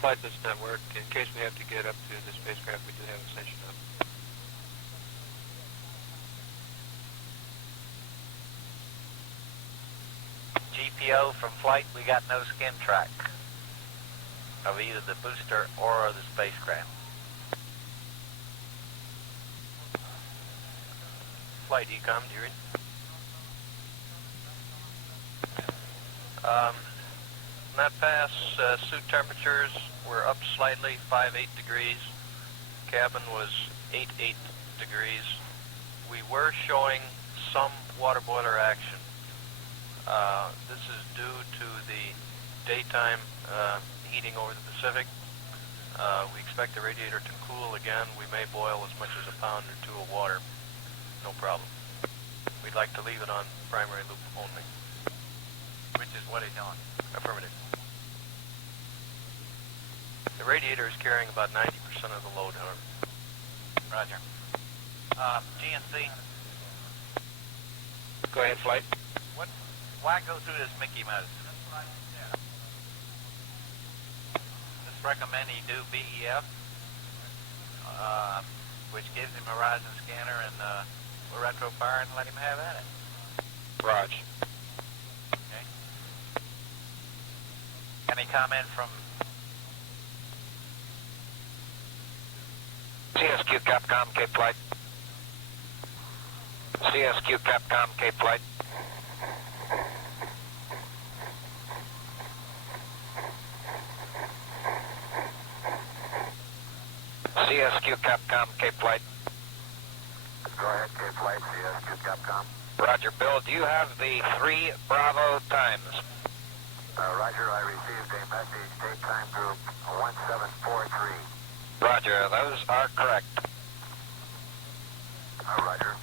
Flight does not work. In case we have to get up to the spacecraft, we do have ascension up. GPO from flight, we got no skin track of either the booster or the spacecraft. Flight Ecom, do you read? Not pass. Suit temperatures were up slightly, 5-8 degrees. Cabin was 8-8 degrees. We were showing some water boiler action. This is due to the daytime heating over the Pacific. We expect the radiator to cool again. We may boil as much as a pound or two of water. No problem. We'd like to leave it on primary loop only. Which is what it's on. Affirmative. The radiator is carrying about 90% of the load, however. Roger. GNC. Go ahead, Flight. Why go through this Mickey Mouse? Let's recommend he do BEF, which gives him horizon scanner and Retrofire, and let him have at it. Raj. Okay. Any comment from CSQ Capcom, Cape Flight. CSQ Capcom, Cape Flight. CSQ Capcom, Cape Flight. Go ahead, Cape Flight, CSQ Capcom. Roger, Bill. Do you have the 3 Bravo times? Roger, I received a message, daytime group 1743. Roger, those are correct. Roger.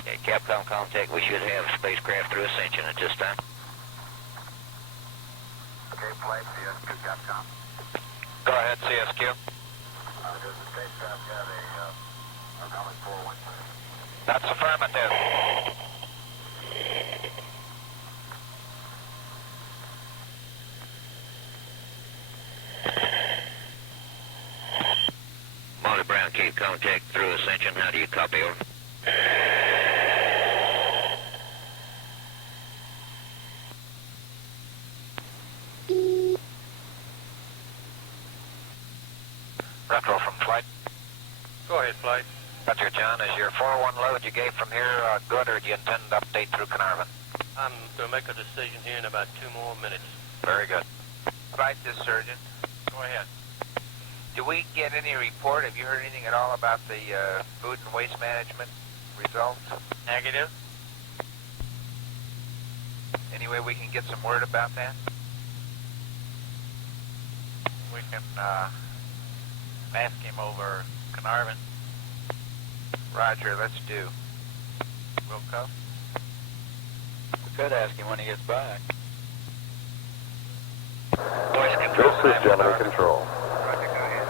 Okay, Capcom contact. We should have spacecraft through ascension at this time. Cape Flight, CSQ Capcom. Go ahead, CSQ. Does the spacecraft have a common 413? That's affirmative. Monty Brown, Cape contact through ascension. How do you copy, over? Retro from flight. Go ahead, Flight. Roger, John. Is your 401 load you gave from here good, or do you intend to update through Carnarvon? I'm going to make a decision here in about 2 more minutes. Very good. Flight this surgeon? Go ahead. Do we get any report? Have you heard anything at all about the food and waste management results? Negative. Any way we can get some word about that? We can ask him over Carnarvon. Roger, let's do. Wilco? We could ask him when he gets back. Voice control. This is Gemini Control. Roger, go ahead.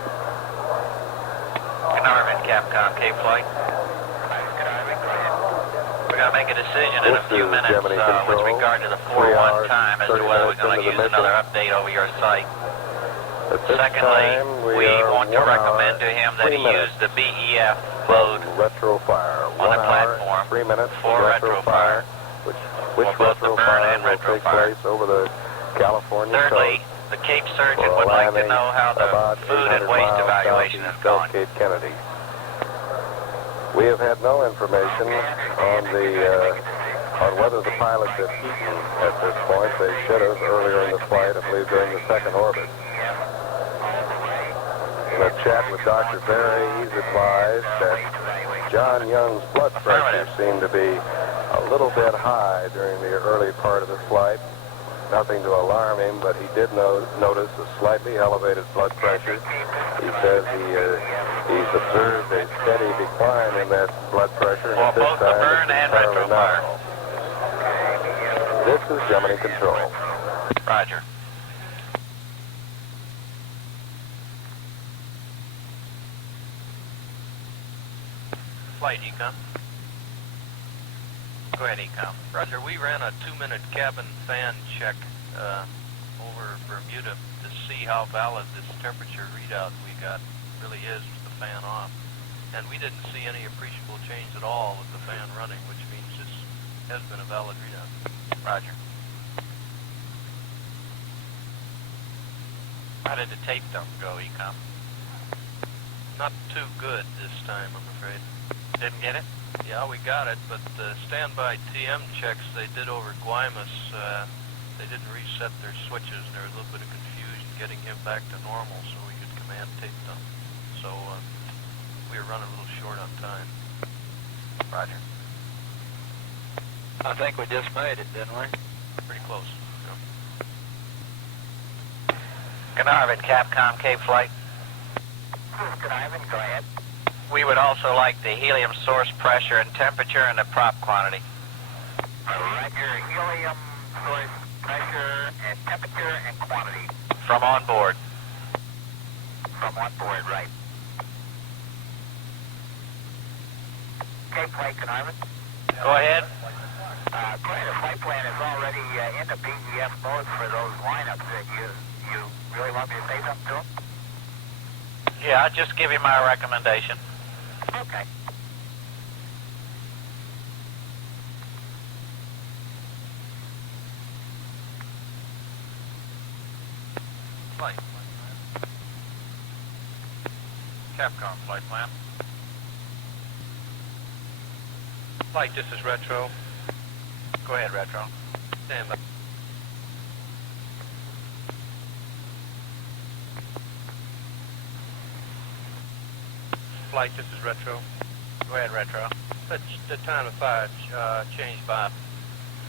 Carnarvon, Capcom, Cape Flight. We're going to make a decision in a few minutes with regard to the 401 time as to whether we're going to use another update over your site. Secondly, we want to recommend to him that he use the BEF load Retrofire. on 1 the hour, platform 3 minutes for Retrofire. Which for both the burn and Retrofire will take Retrofire. place over the California Thirdly, coast the Cape surgeon for would like to landing know how the about food and 800 waste miles evaluation has southeast gone. of Cape Kennedy. We have had no information on whether the pilots have eaten at this point. They should have earlier in the flight, I believe during the second orbit. In a chat with Dr. Berry, he's advised that John Young's blood pressure seemed to be a little bit high during the early part of the flight. Nothing to alarm him, but he did notice a slightly elevated blood pressure. He says he's observed a steady decline in that blood pressure, and at this both the time burn it's and entirely Retrofire. normal. This is Gemini Control. Roger. Flight Ecom. Go ahead, Ecom. Roger, we ran a 2-minute cabin fan check over Bermuda this see how valid this temperature readout we got really is with the fan off. And we didn't see any appreciable change at all with the fan running, which means this has been a valid readout. Roger. How did the tape dump go, Ecom? Not too good this time, I'm afraid. Didn't get it? Yeah, we got it, but the standby TM checks they did over Guaymas, they didn't reset their switches, and there was a little bit of confusion getting him back to normal so we could command tape dump. So we were running a little short on time. Roger. I think we just made it, didn't we? Pretty close. Yeah. Carnarvon, Capcom, Cape Flight. Carnarvon, go ahead. We would also like the helium source pressure and temperature and the prop quantity. Roger, helium source pressure and temperature and quantity. From on board. From on board, right. Cape Flight, Carnarvon. Go ahead. Claire, the flight plan is already in the BEF mode for those lineups. You really want me to say something to them? Yeah, I'll just give you my recommendation. Okay. Flight. Capcom flight plan. Flight, this is Retro. Go ahead, Retro. Stand by. Flight, this is Retro. Go ahead, Retro. The time of fire changed by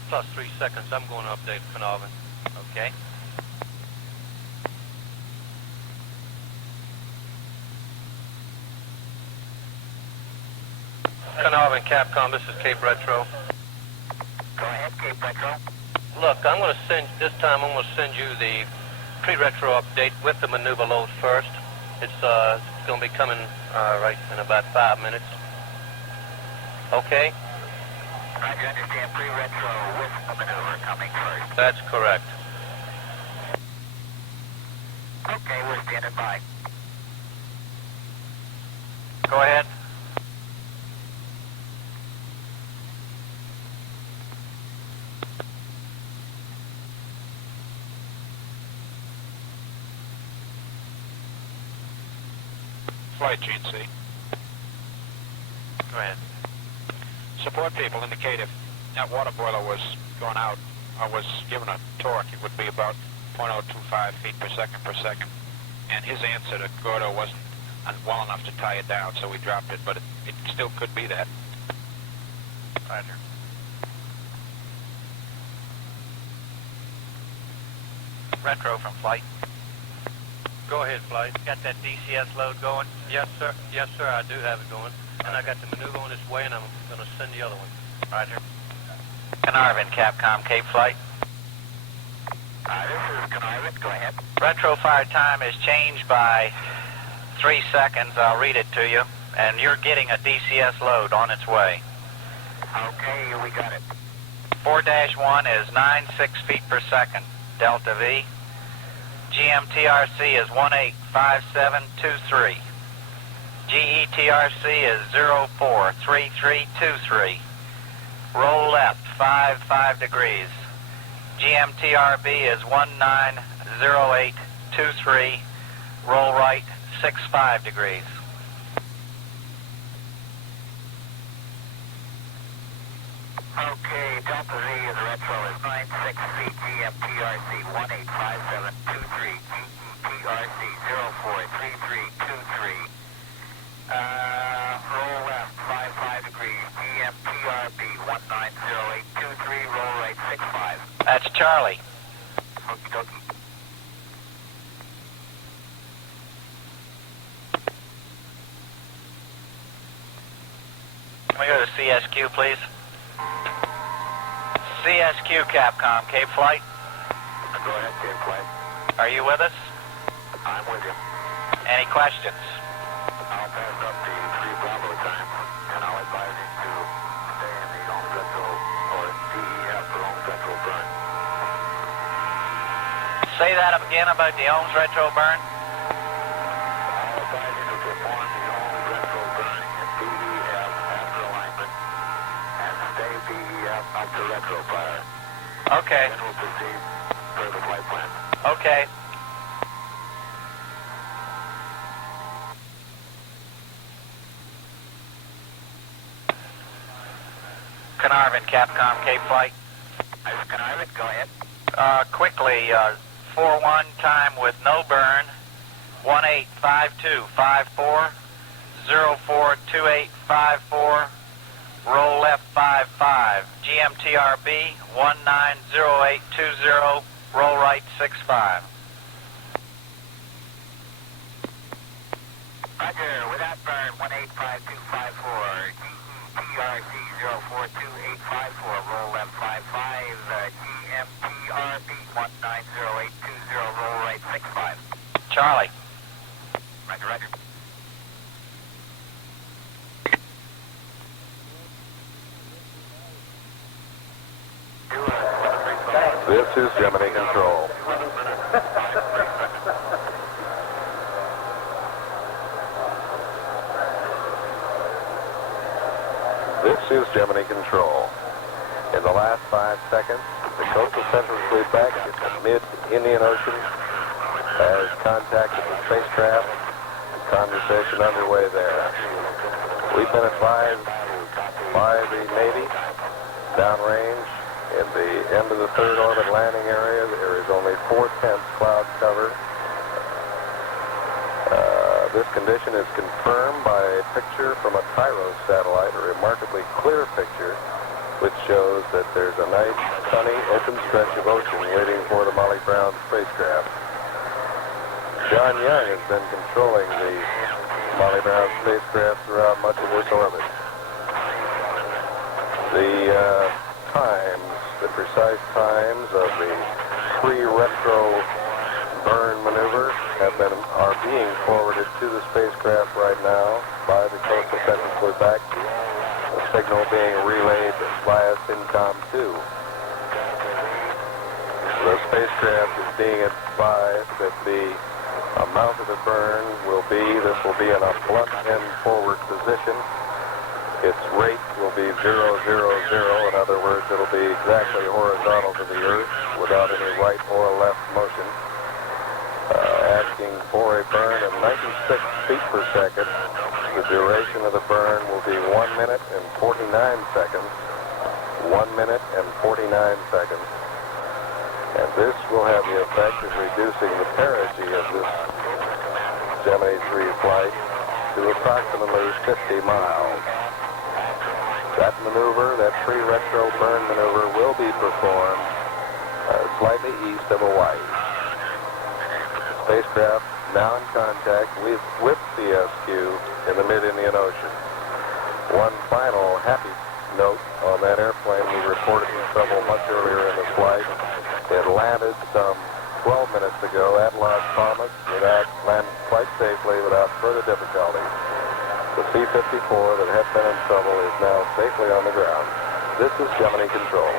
plus 3 seconds. I'm going to update Carnarvon. Okay. Carnarvon, Capcom, this is Cape Retro. Go ahead, Cape Retro. Look, I'm going to send you the pre-retro update with the maneuver load first. It's going to be coming right in about 5 minutes. Okay? Roger, understand pre-retro with the maneuver coming first. That's correct. Okay, we're standing by. Go ahead. Flight, GNC. Go ahead. Support people indicate if that water boiler was going out or was given a torque, it would be about 0.025 feet per second. And his answer to Gordo wasn't well enough to tie it down, so we dropped it, but it still could be that. Roger. Retro from flight. Go ahead, Flight. Got that DCS load going? Yes, sir. Yes, sir, I do have it going. And I got the maneuver on its way, and I'm going to send the other one. Roger. Carnarvon, Capcom, Cape Flight. This is Carnarvon. Go ahead. Retrofire time is changed by 3 seconds. I'll read it to you. And you're getting a DCS load on its way. Okay, we got it. 4-1 is 96 feet per second, Delta V. GMTRC is 185723. GETRC is 043323. Roll left 55 degrees. GMTRB is 190823. Roll right 65 degrees. Okay, Delta V is retro is 96 feet, GMTRC 185723, GETRC 043323. Roll left 55 degrees, GMTRB 190823, roll right 65. That's Charlie. Okie dokie. Can we go to CSQ, please? CSQ, Capcom, Cape Flight. Go ahead, Cape Flight. Are you with us? I'm with you. Any questions? I'll pass up the 3 Bravo time, and I'll advise him to stay in the home central, or DEF for home central burn. Say that again about the OAMS retro burn. All fighters to perform the OAMS retro burn in PEF after alignment and stay PEF up to Retrofire. Okay. Then we'll proceed per the flight plan. Okay. Carnarvon, Capcom, Cape Flight. Carnarvon, go ahead. Quickly, 4-1 time with no burn, 185254, 042854, roll left 55, GMTRB 190820, roll right 65. Roger, without burn, 185254, GETRC 042854, roll left 55, GMTRB 190820, roll right 65. Charlie. Roger, roger. This is Gemini Control. This is Gemini Control. In the last 5 seconds, the coastal central fleet back in the mid-Indian Ocean has contacted the spacecraft. Conversation underway there. We've been advised by the Navy downrange in the end of the third orbit landing area. There is only 4/10 cloud cover. This condition is confirmed by a picture from a Tyro satellite, a remarkably clear picture, which shows that there's a nice, sunny, open stretch of ocean waiting for the Molly Brown spacecraft. John Young has been controlling the Molly Brown spacecraft throughout much of this orbit. The precise times of the pre-retro burn maneuver are being forwarded to the spacecraft right now by the coastal central fleet back. The signal being relayed via SINCOM 2. The spacecraft is being advised that the amount of the burn will be in a blunt end forward position. Its rate will be 000. In other words, it'll be exactly horizontal to the Earth without any right or left motion. Asking for a burn of 96 feet per second. The duration of the burn will be 1 minute and 49 seconds. 1 minute and 49 seconds. And this will have the effect of reducing the perigee of this Gemini 3 flight to approximately 50 miles. That maneuver, that pre-retro burn maneuver, will be performed slightly east of Hawaii. Spacecraft now in contact with CSQ in the mid-Indian Ocean. One final happy note on that airplane: we reported some trouble much earlier in the flight. It landed some 12 minutes ago at Las Palmas landed quite safely without further difficulty. The C-54 that had been in trouble is now safely on the ground. This is Gemini Control.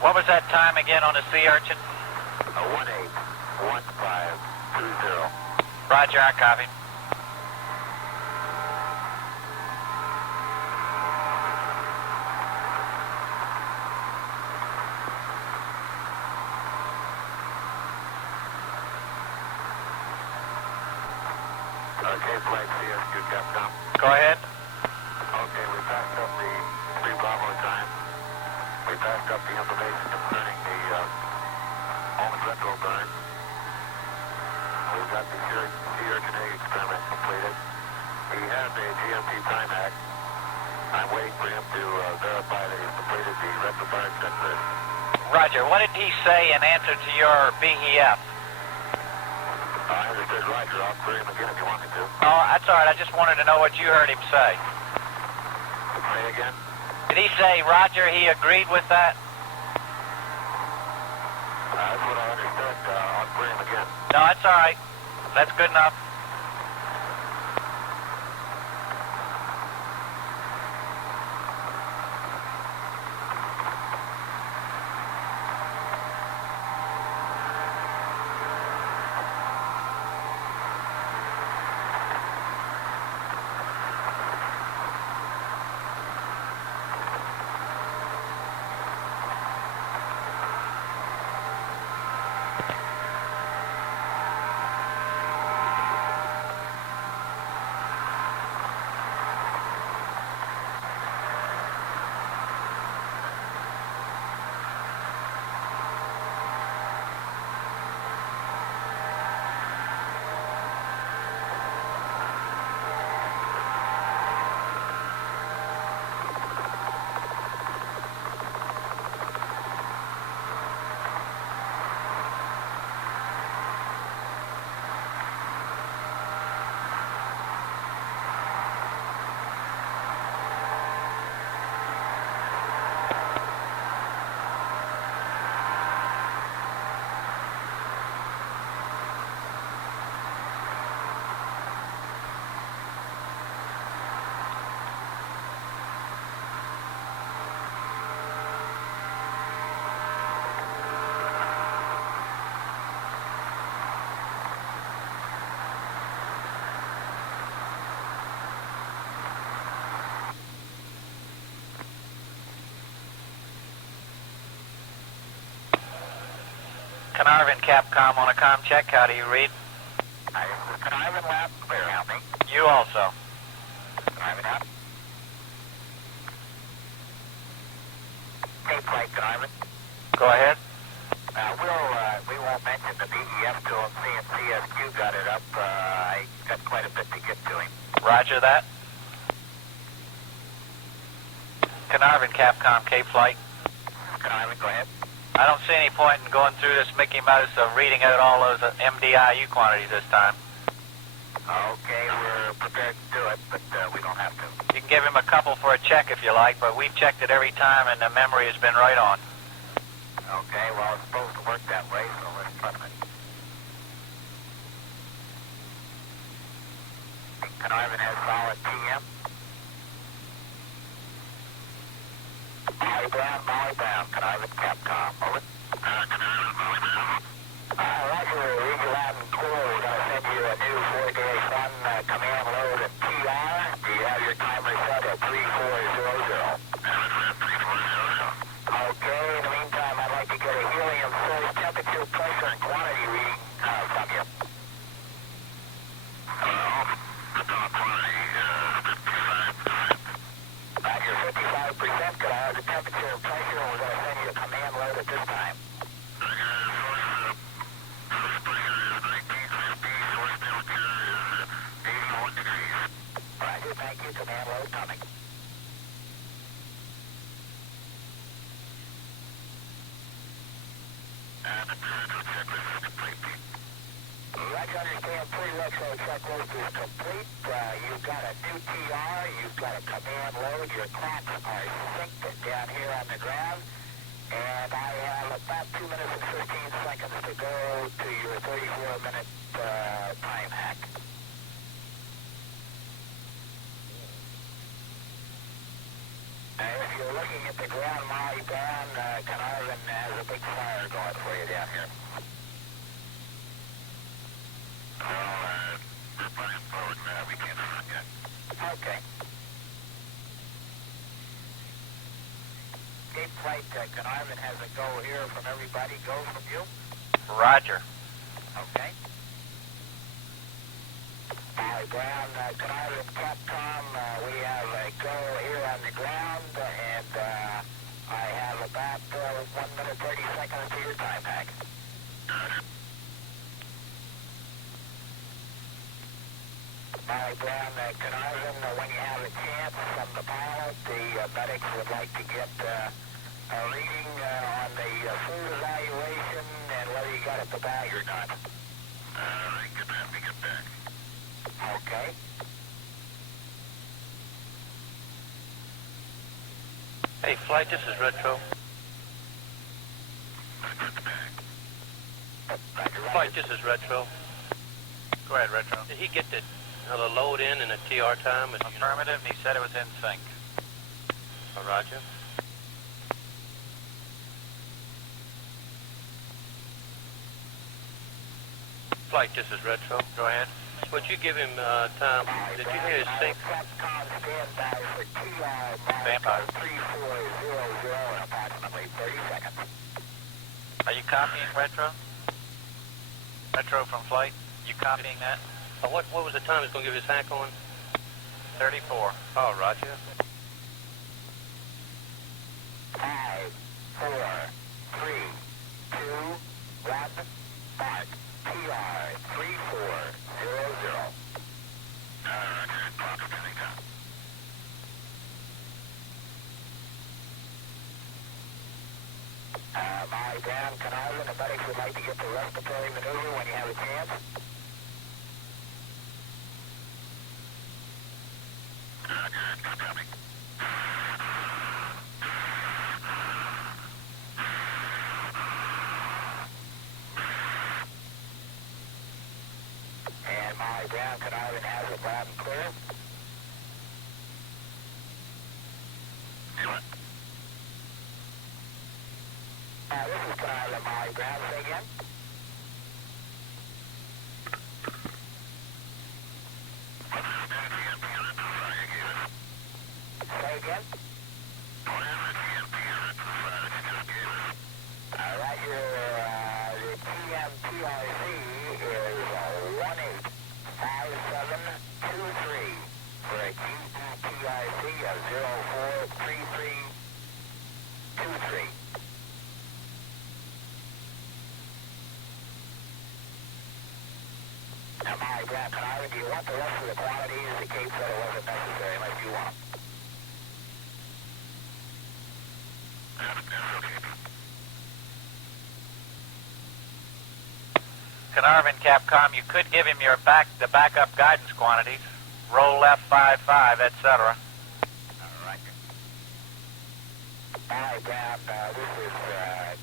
What was that time again on the Sea Urchin? 181520. Roger, I copy. Spaceflight CSQ Capcom. Go ahead. Okay, we passed up the 3 Bravo time. We passed up the information concerning the OAMS retro burn. We've got the sea urchin egg experiment completed. He has a GMT time hack. I'm waiting for him to verify that he's completed the Retrofire checklist. Roger. What did he say in answer to your VEF? I understood Roger. I'll query him again if you want me to. Oh, that's all right. I just wanted to know what you heard him say. Say again? Did he say, Roger, he agreed with that? That's what I understood. I'll query him again. No, that's all right. That's good enough. Carnarvon, Capcom on a comm check. How do you read? Carnarvon lab clear, help me. You also. Carnarvon out. Spaceflight, Carnarvon. Go ahead. We won't mention the VEF to him. CSQ got it up. I got quite a bit to get to him. Roger that. Carnarvon, Capcom, K-Flight. Carnarvon, go ahead. I don't see any point in going through this Mickey Mouse of reading out all those MDIU quantities this time. Okay, we're prepared to do it, but we don't have to. You can give him a couple for a check if you like, but we've checked it every time and the memory has been right on. Okay, well, it's supposed to work that way, so let's trust it. Carnarvon has solid TM. Molly Brown, Carnarvon, Capcom, over. Carnarvon, Molly Brown. Roger, read your loud and clear. We're going to send you a new 4-day Sun command load at TR. Do you have your timer set at 3400? Okay, in the meantime, I'd like to get a helium source temperature, pressure, and quantity reading from you. Roger, 55%. Could I have the temperature and pressure, and we're going to send you a command load at this time. Roger, thank you. Command load coming. Roger, understand. Pre-Lexo checklist is complete. You've got a new TR. You've got a command load. Your clocks are synced down here on the ground. And I have about 2 minutes and 15 seconds to go to your 34-minute time hack. If you're looking at the ground, Molly down, Carnarvon has a big fire going for you down here. We're flying forward now. We can't run yet. Okay. Cape Flight, Carnarvon has a go here from everybody. Go from you. Roger. Okay. Molly Brown, Canadian Capcom, we have a go here on the ground, and I have about 1 minute 30 seconds to your time hack. Molly Brown, Canadian, when you have a chance from the pilot, the medics would like to get a reading on the food evaluation and whether you got it the bag or not. Get back, we get back. Okay. Hey, Flight, this is Retro. Flight, this is Retro. Go ahead, Retro. Did he get the load in the TR time? Affirmative, and he said it was in sync. Oh, Roger. Flight, this is Retro. Go ahead. Would you give him time? Did you hear his sync? Stand by. 3400 in approximately 30 seconds. Are you copying Retro? Retro from Flight? You copying that? What was the time he's going to give his hack on? 34. Oh, Roger. 5, 4, 3, 2, 1, start. TR 3400. Clock's coming up. Molly Brown, Canadian, the medics would like to get the respiratory maneuver when you have a chance. It's coming. And Molly Brown, Canadian has it loud and clear. This is Canadian, Molly Brown. Say again. Say again. All right, your the TMTRC is 185723 for a TMTRC of 043323. Now, Molly Brown, Canadian, do you want the rest of the quantities? The Cape said it wasn't necessary unless you want them. Carnarvon Capcom, you could give him the backup guidance quantities. Roll left 55, etc. All right. Molly Brown, this is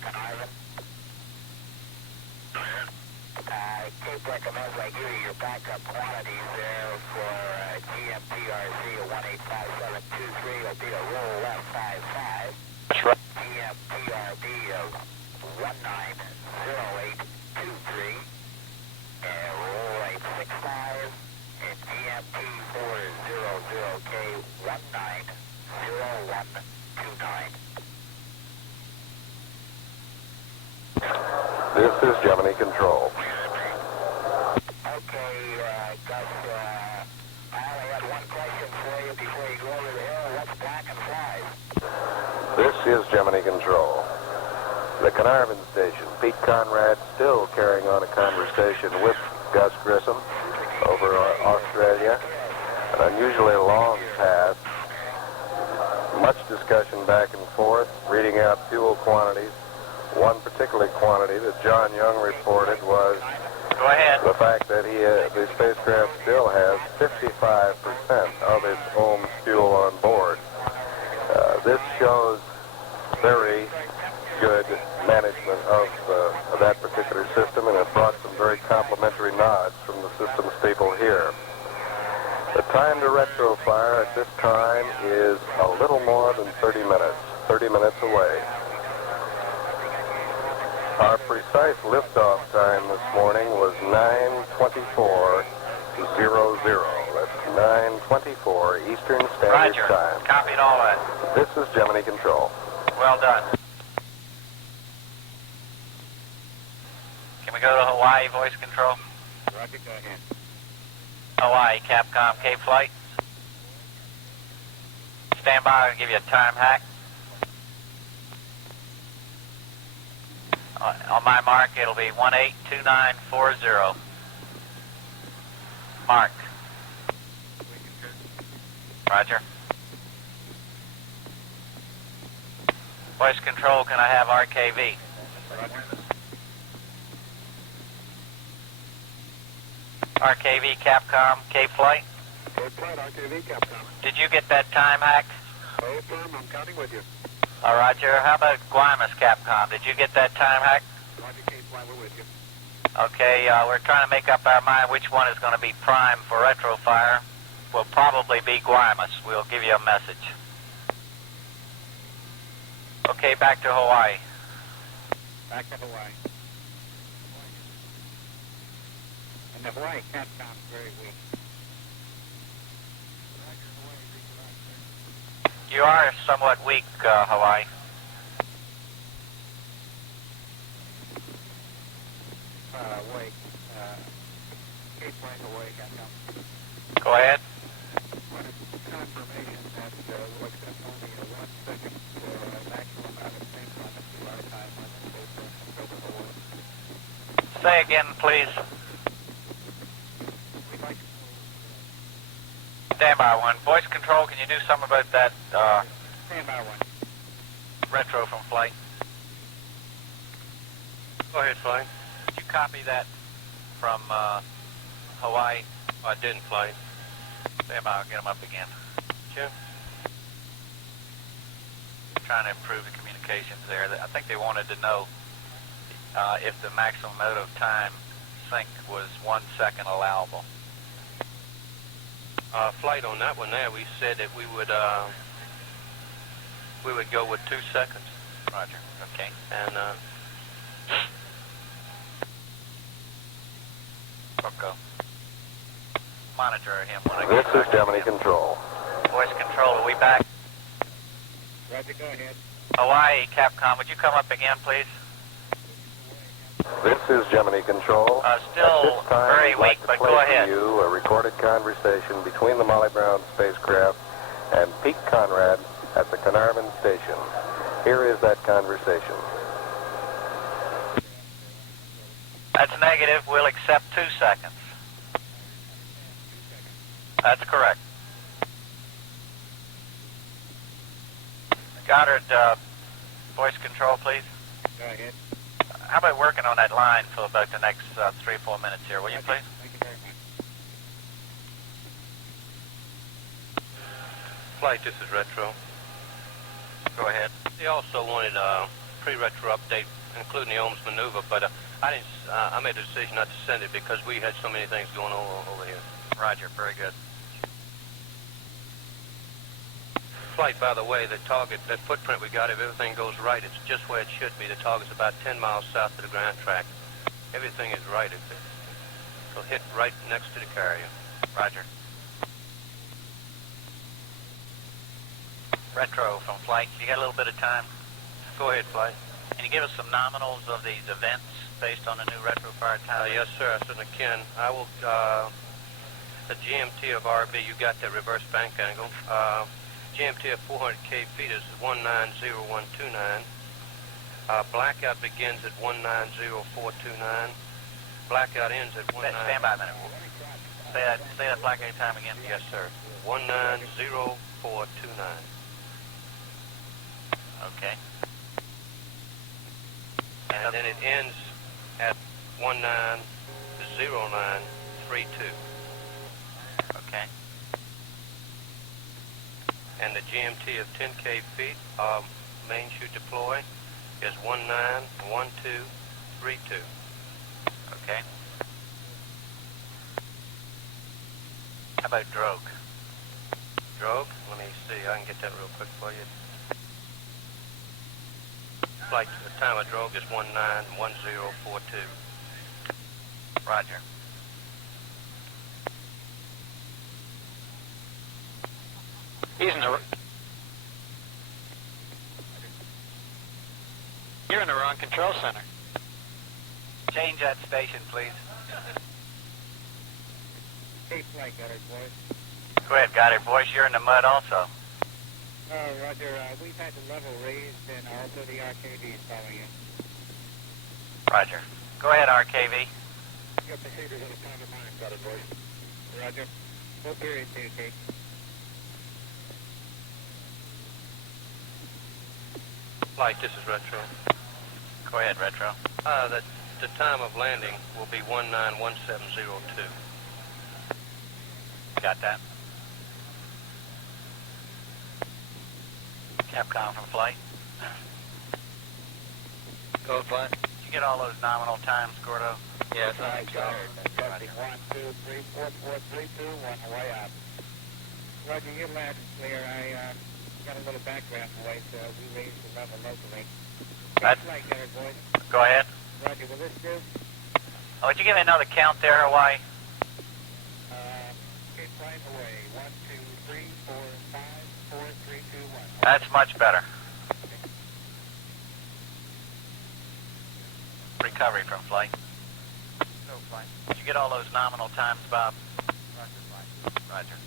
Carnarvon. Cape recommends I give you your backup quantities there for GMPRC of 185723. It'll be a roll left 55. That's right. GMPRB of 190823. And roll rate 65. And GMP400K 190129. This is Gemini Control. Okay, Gus, I only had one question for you before you go over the hill. What's black and flies? This is Gemini Control. The Carnarvon station. Pete Conrad still carrying on a conversation with Gus Grissom over Australia. An unusually long pass. Much discussion back and forth, reading out fuel quantities. One particular quantity that John Young reported was Go ahead. the fact that the spacecraft still has 55% of its OAMS fuel on board. This shows very good management of that particular system, and it brought some very complimentary nods from the systems people here. The time to retrofire at this time is a little more than 30 minutes, 30 minutes away. Our precise liftoff time this morning was 9:24:00. That's 9:24 Eastern Standard Roger. Time. Copied all that. This is Gemini Control. Well done. Can we go to Hawaii voice control? Roger, go ahead. Hawaii, Capcom, K-Flight. Stand by, I'll give you a time hack. On my mark, it'll be 182940. Mark. Roger. Voice control, can I have RKV? RKV, Capcom, K-Flight. K-Flight, RKV, Capcom. Did you get that time hack? Affirm, I'm counting with you. Roger. How about Guaymas, Capcom? Did you get that time hack? Roger, K-Flight, we're with you. Okay, we're trying to make up our mind which one is going to be prime for Retrofire. Will probably be Guaymas. We'll give you a message. Okay, back to Hawaii. Back to Hawaii. And the Hawaii Capcom's very weak. You are somewhat weak, Hawaii. Wait. K-Flight, Hawaii Capcom. Go ahead. Confirmation that we'll accept only a 1 second maximum amount of sync on the 2-hour time when the spacecraft comes over Hawaii. Say again, please. We'd like to Stand by one. Voice control, can you do something about that stand by one. retro from flight? Go ahead, Flight. Did you copy that from Hawaii? I didn't, Flight. Stand by, I'll get them up again. Jim? Trying to improve the communications there. I think they wanted to know if the maximum amount of time sync was 1 second allowable. Flight on that one there, we said that we would go with 2 seconds. Roger. Okay. And Rocco. Monitor him when I This get is back. Gemini Control. Voice control, are we back? Roger, go ahead. Hawaii, Capcom, would you come up again, please? This is Gemini Control. Still At this time, very we'd like weak, to but play go for ahead. you a recorded conversation between the Molly Brown spacecraft and Pete Conrad at the Carnarvon Station. Here is that conversation. That's negative. We'll accept 2 seconds. That's correct. Goddard, voice control, please. Go ahead. How about working on that line for about the next 3 or 4 minutes here, will you, please? Thank you very much. Flight, this is Retro. Go ahead. They also wanted a pre-retro update, including the OAMS maneuver, but I made the decision not to send it because we had so many things going on over here. Roger, very good. Flight, by the way, the target, that footprint we got, if everything goes right, it's just where it should be. The target's about 10 miles south of the ground track. Everything is right. It'll hit right next to the carrier. Roger. Retro from flight. You got a little bit of time? Go ahead, Flight. Can you give us some nominals of these events based on the new Retrofire time? Yes, sir. I certainly can. I will, the GMT of RB, you got that reverse bank angle. GMT of 400 kp is 190129. Blackout begins at 190429. Blackout ends at 19... Stand by a minute. Say that blackout time again. Yes, sir. 190429. Okay. And then it ends at 190932. Okay. And the GMT of 10K feet of main chute deploy is 191232. Okay. How about drogue? Drogue, let me see, I can get that real quick for you. Flight, the time of drogue is 191042. Roger. He's in the... You're in the wrong control center. Change that station, please. Spaceflight, got it, boys. Go ahead, Goddard boys. You're in the mud also. Roger, we've had the level raised and also the RKV is following in. Roger. Go ahead, RKV. Your procedures on the pound of mine, got it, boys. Roger. Full period, 2, Kate. Flight, this is Retro. Go ahead, Retro. The time of landing will be 191702. Got that? Capcom from flight. Go flight. Did you get all those nominal times, Gordo? Yes, I think so. Testing 1, 2, 3, 4, 4, 3, 2, 1, away up. Roger, your land is clear. I got a little background noise, so we raised the level locally. That's- Flight, got it, boys. Go ahead. Roger, will this do? Oh, would you give me another count there, Hawaii? Cape flying away. 1, 2, 3, 4, 5, 4, 3, 2, 1. That's much better. Recovery from flight. Go flight. Did you get all those nominal times, Bob? Roger, flight. Roger.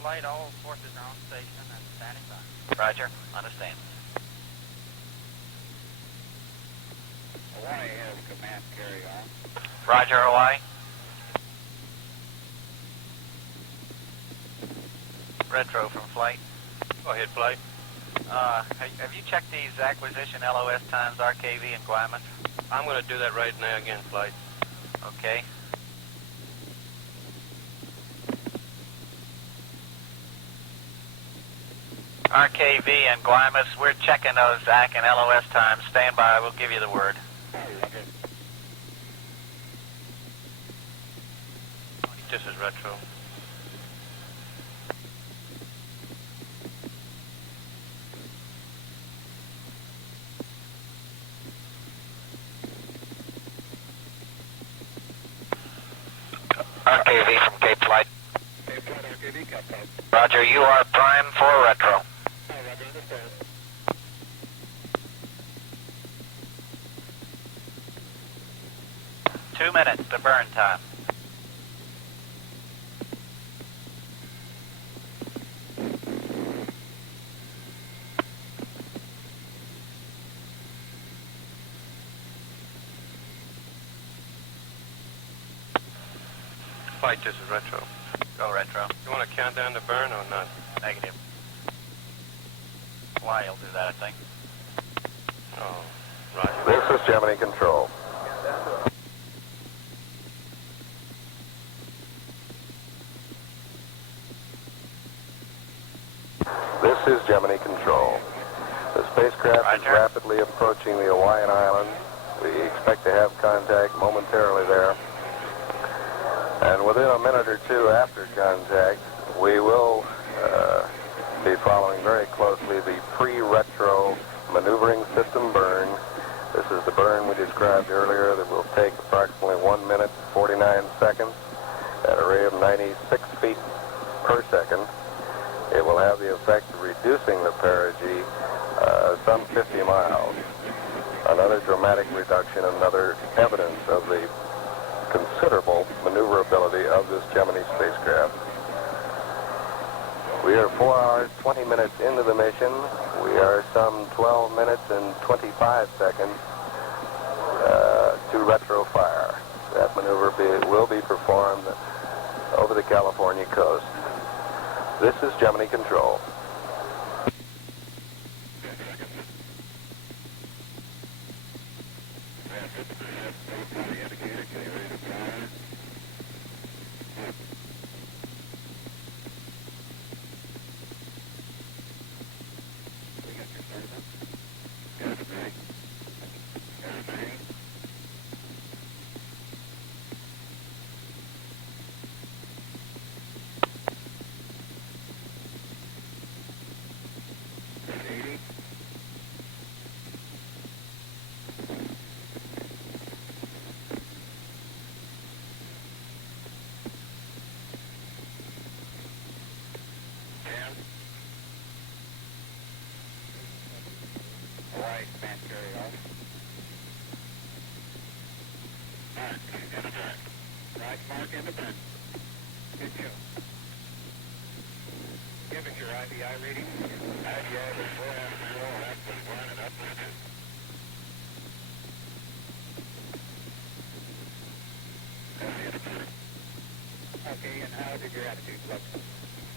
Flight, all forces are on station and standing by. Roger. Understand. Hawaii has command carry on. Roger, Hawaii. Retro from flight. Go ahead, Flight. Have you checked these acquisition LOS times, RKV and Guaymas? I'm going to do that right now again, Flight. Okay. RKV and Guaymas, we're checking those AC and LOS times. Stand by, we'll give you the word. This is Retro. RKV from Cape Flight. Cape Flight, RKV, Captain. Roger, you are prime for Retro. Roger, understand. 2 minutes to burn time. Flight, this is Retro. Go, Retro. You want to count down the burn or not? Negative. Why, you'll do that, I think. Oh, right. This is Gemini Control. This is Gemini Control. The spacecraft is Roger. rapidly approaching the Hawaiian Islands. We expect to have contact momentarily there. And within a minute or two after contact, we will be following very closely the pre-retro maneuvering system burn. This is the burn we described earlier that will take approximately 1 minute 49 seconds at a rate of 96 feet per second. It will have the effect of reducing the perigee some 50 miles. Another dramatic reduction, another evidence of the considerable maneuverability of this Gemini spacecraft. We are 4 hours, 20 minutes into the mission. We are some 12 minutes and 25 seconds to Retrofire. That maneuver will be performed over the California coast. This is Gemini Control. Right mark in the burn. Good show. Give us your IVI reading. IVI was 4 after 0, up was 1 and up was 2. Okay, and how did your attitude look?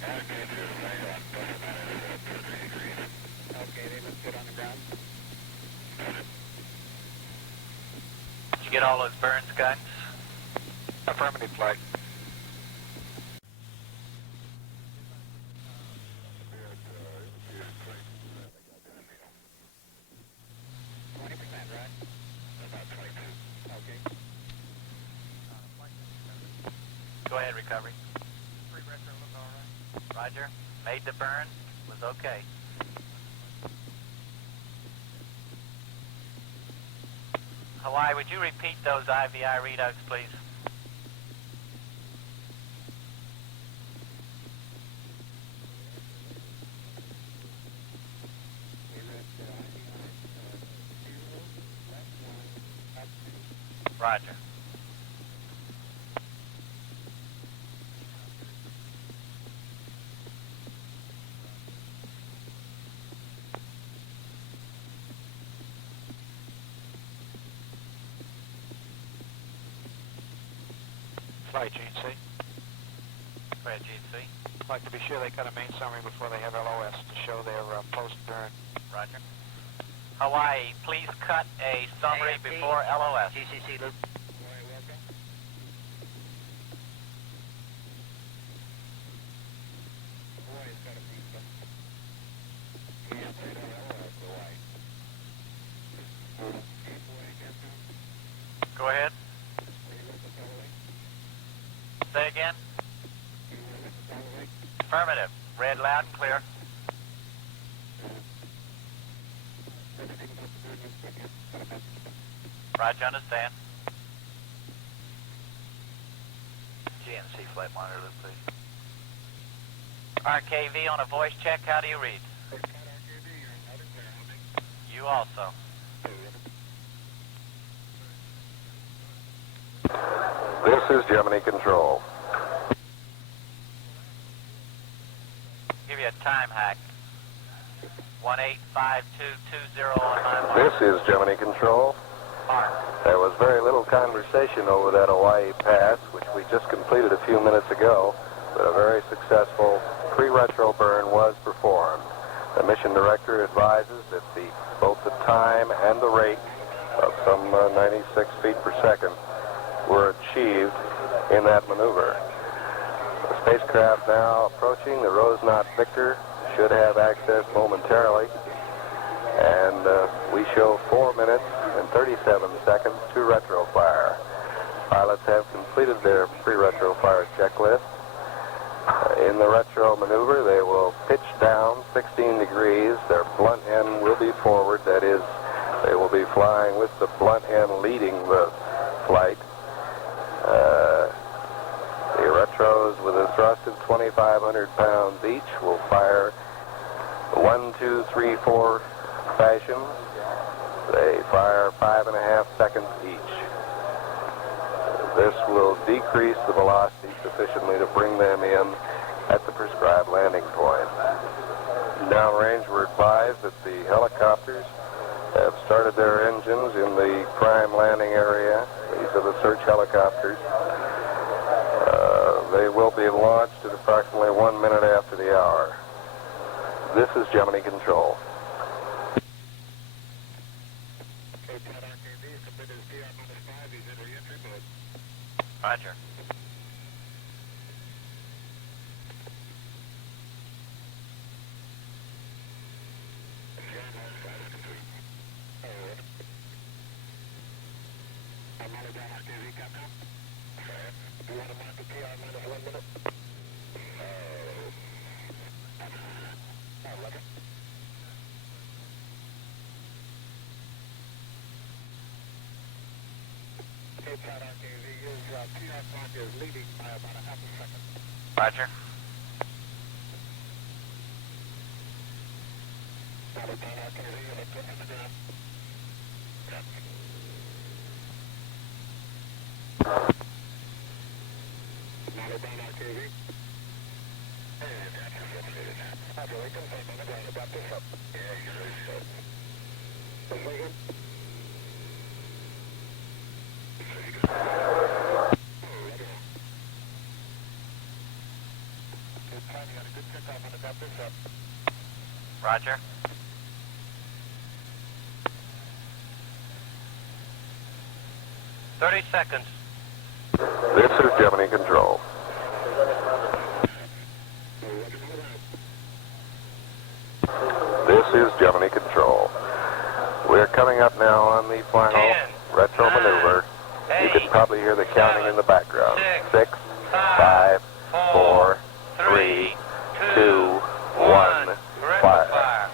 Attitude is right on, doesn't matter, it's 2 or 3 degrees. Okay, they look good on the ground. Did you get all those burns, guys? Affirmative, flight. Go ahead, recovery. Pre-retro look all right. Roger. Made the burn. Was okay. Hawaii, would you repeat those IVI readouts, please? Roger. Flight, GC. Go ahead, GC. I'd like to be sure they cut a main summary before they have LOS to show their post-burn. Roger. Hawaii, please cut a summary before LOS. GCC loop. Go ahead. Say again. Affirmative. Red loud and clear. Roger, understand. GNC flight monitor, please. RKV on a voice check, how do you read? You also. This is Gemini Control. Give you a time hack. 185220 on my This is Gemini Control. mark. There was very little conversation over that Hawaii pass, which we just completed a few minutes ago, but a very successful pre-retro burn was performed. The mission director advises that both the time and the rate of some 96 feet per second were achieved in that maneuver. The spacecraft now approaching the Rosnaut Victor should have access momentarily, and we show 4 minutes and 37 seconds to retrofire. Pilots have completed their pre-retrofire checklist. In the retro maneuver, they will pitch down 16 degrees. Their blunt end will be forward. That is, they will be flying with the blunt end leading the flight. The retros with a thrust of 2,500 pounds each will fire 1, 2, 3, 4 fashion. They fire 5.5 seconds each. This will decrease the velocity sufficiently to bring them in at the prescribed landing point. Downrange, we're advised that the helicopters have started their engines in the prime landing area. These are the search helicopters. They will be launched at approximately 1 minute after the hour. This is Gemini Control. Roger. Is leading by about a half a second. Roger. Roger. "30 seconds. This is Gemini Control. This is Gemini Control. We're coming up now on the final 10, retro 9, maneuver. You 8, can probably hear the counting in the background. 6, 6, 5, 4, 3, 2, 1, fire. Retrofire.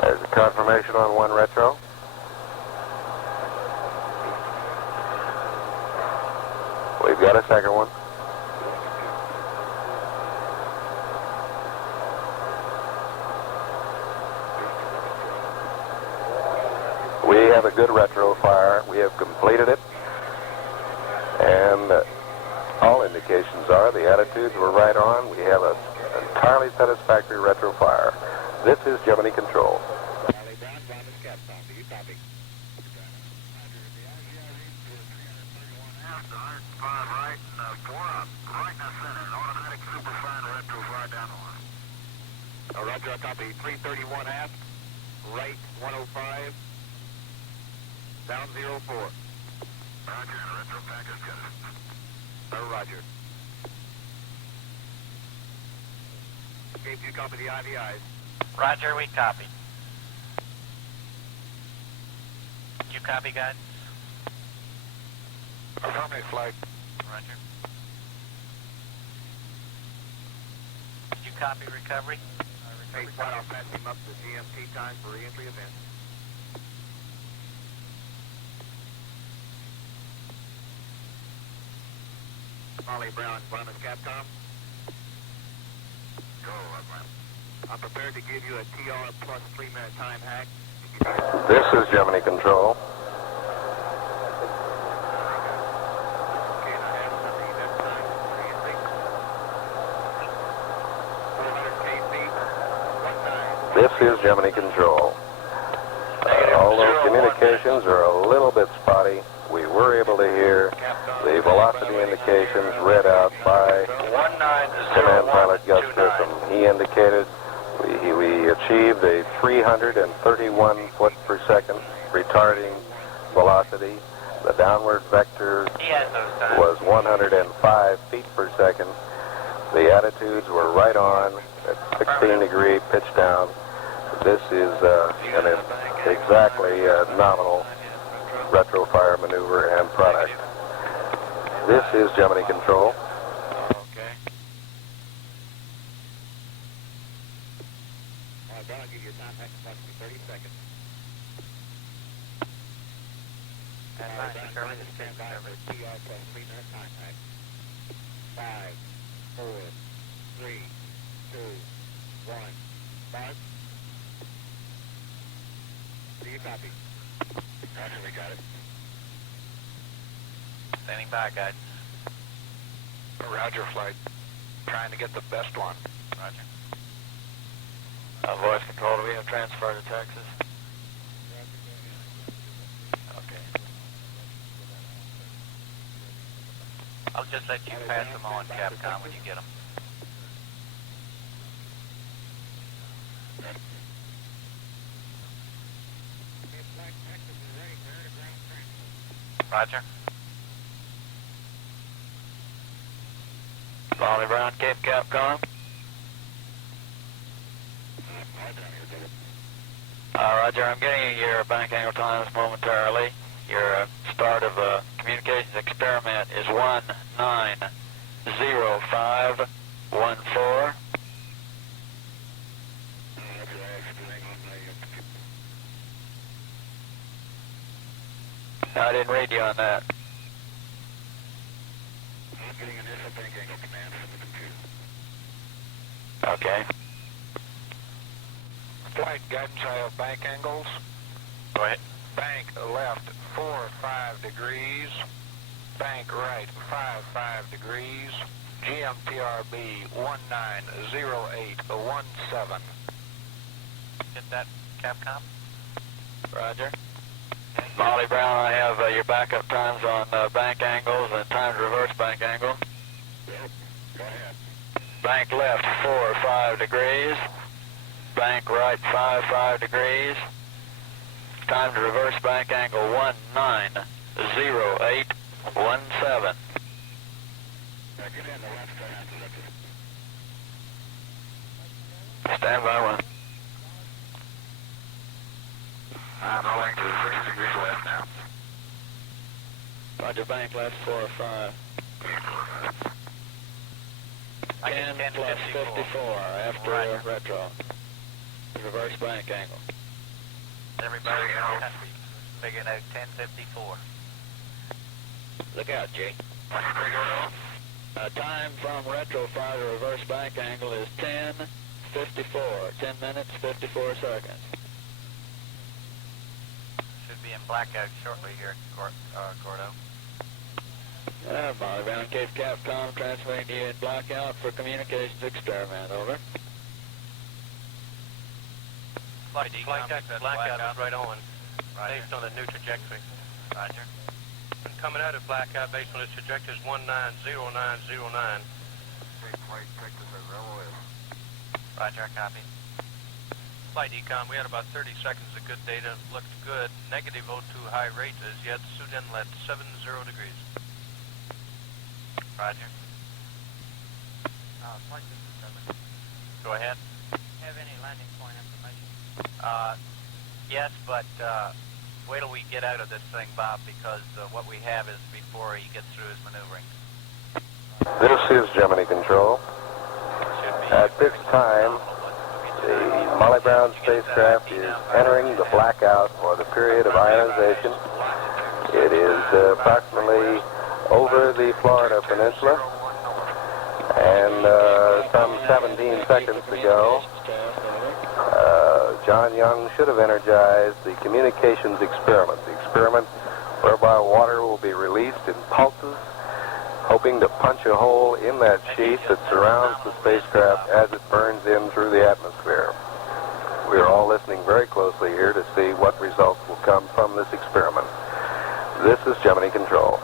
There's a confirmation on one retro. We've got a second one. We have a good retro fire. We have completed it. And all indications are the attitudes were right on. We have an entirely satisfactory retro fire. This is Gemini Control. Roger, copy. 331 aft, right 105, down 04. Roger, retro package got it. Roger. Dave, you copy the IVIs? Roger, we copy. You copy, guys? Affirmative flight. Roger. Did you copy recovery? Hey, flight, I'll pass him up to GMT time for re-entry event. Molly Brown, Brown Capcom. Go, Brown. I'm prepared to give you a TR plus 3-minute time hack. This is Gemini Control. Okay, and I have some event time for re-entry. 400 kc, 19. This is Gemini Control. Although communications are a little bit spotty, we were able to hear the velocity indications read out by Command Pilot Gus Grissom. He indicated we achieved a 331 foot per second retarding velocity. The downward vector was 105 feet per second. The attitudes were right on at 16-degree pitch down. This is exactly a nominal retrofire maneuver and product. This is Gemini Control. Okay. All right, Brown, I'll give you a time hack approximately 30 seconds. And Brown, stand by for TR plus 3-minute time hack. 5, 4, 3, 2, 1, start. Do you copy? Roger, we got it. Standing by, guys. Roger, flight. Trying to get the best one. Roger. Voice control, do we have transfer to Texas? Okay. I'll just let you pass them on, Capcom, when you get them. Roger. Molly Brown, Cape Capcom. Roger, I'm getting your bank angle times momentarily. Your start of the communications experiment is 190514. I didn't read you on that. I'm getting initial bank angle command from the computer. Okay. Flight guidance, I have bank angles. Go ahead. Bank left 45 degrees. Bank right 55 degrees. GMTRB 190817. Get that, Capcom? Roger. Molly Brown, I have your backup times on bank angles and time to reverse bank angle. Go ahead. Bank left 4-5 degrees. Bank right 5 degrees. Time to reverse bank angle 190817. Get in the left turn. Stand by one. I'm rolling to 6 degrees left now. Roger, bank left 4-5. 10 plus 54 after retro. Reverse bank angle. Everybody in the country figuring out 1054. Look out, Jake. Time from Retrofire to reverse bank angle is 10:54. 10 minutes, 54 seconds. Should be in blackout shortly here, Gordo. Molly Brown, Cape Capcom, transmitting to you in blackout for communications experiment, over. Blackout is right on, based on the new trajectory. Roger. And coming out of blackout based on the trajectory is 190909. Roger, copy. Flight Econ, we had about 30 seconds of good data. Looked good. Negative O2 high rate as yet. Suit inlet 70 degrees. Roger. Flight 67. Go ahead. Have any landing point information? Yes, but wait till we get out of this thing, Bob, because what we have is before he gets through his maneuvering. This is Gemini Control. At this time, the Molly Brown spacecraft is entering the blackout or the period of ionization. It is approximately over the Florida Peninsula, and some 17 seconds ago, John Young should have energized the communications experiment, the experiment whereby water will be released in pulses, hoping to punch a hole in that sheath that surrounds the spacecraft as it burns in through the atmosphere. We are all listening very closely here to see what results will come from this experiment. This is Gemini Control.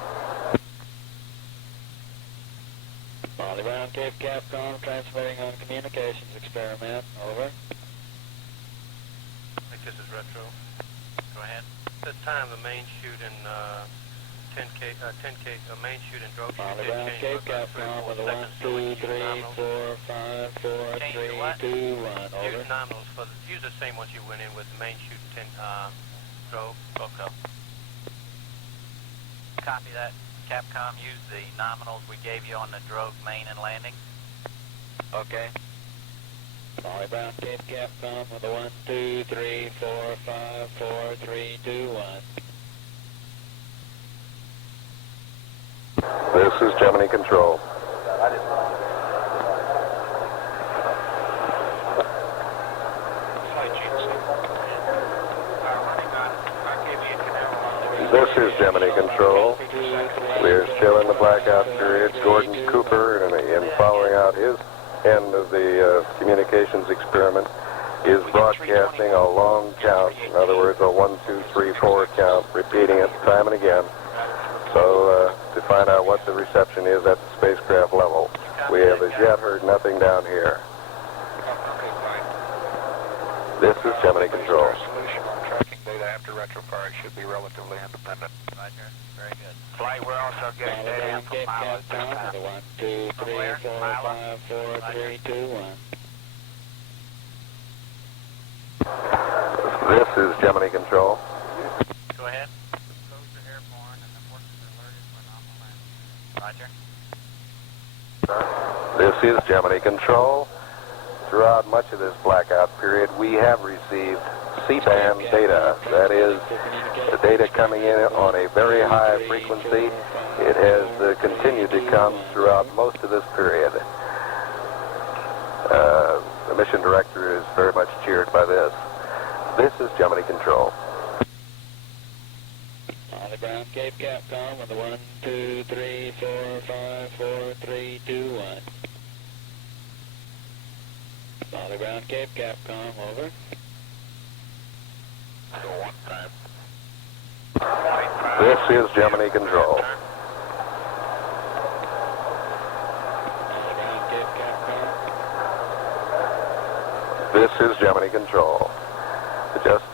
Molly Brown, Cape Capcom, transmitting on communications experiment, over. I think this is retro. Go ahead. At this time, the main shoot in 10K, main shoot and drogue shoot Molly did Brown, change Cape for about 3 or Capcom 4 with a 1, seconds. So 2, we use 3, nominals. 4, 5, 4, Change 3, to what? 2, 1, over. Use nominals for use the same ones you went in with the main shoot and 10 drogue. Okay. Copy that. Capcom, use the nominals we gave you on the drogue main and landing. Okay. Molly Brown, Cape Capcom with a 1, 2, 3, 4, 5, 4, 3, 2, 1. This is Gemini Control. This is Gemini Control. We're still in the blackout period. Gordon Cooper, in following out his end of the communications experiment, is broadcasting a long count. In other words, a 1, 2, 3, 4 count, repeating it time and again. So to find out what the reception is at the spacecraft level. We have as yet heard nothing down here. This is Gemini Control. Solution on tracking data after Retrofire should be relatively independent. Roger. Very good. Flight, we're also getting Molly data Brown, in from Cape Milos this Capcom time. with a 1, 2, 3, 4, 5, 4, 3, 2, 1. This is Gemini Control. Go ahead. Those are airborne and the forces are alerted for nominal landing. Roger. This is Gemini Control. Throughout much of this blackout period, we have received C-band data. That is, the data coming in on a very high frequency. It has continued to come throughout most of this period. The mission director is very much cheered by this. This is Gemini Control. Molly Molly Brown, Cape Capcom with the 1, 2, 3, 4, 5, 4, 3, 2, 1. Molly Brown, Cape Capcom, over. This is Gemini Control. Molly Brown, Cape Capcom. This is Gemini Control. Just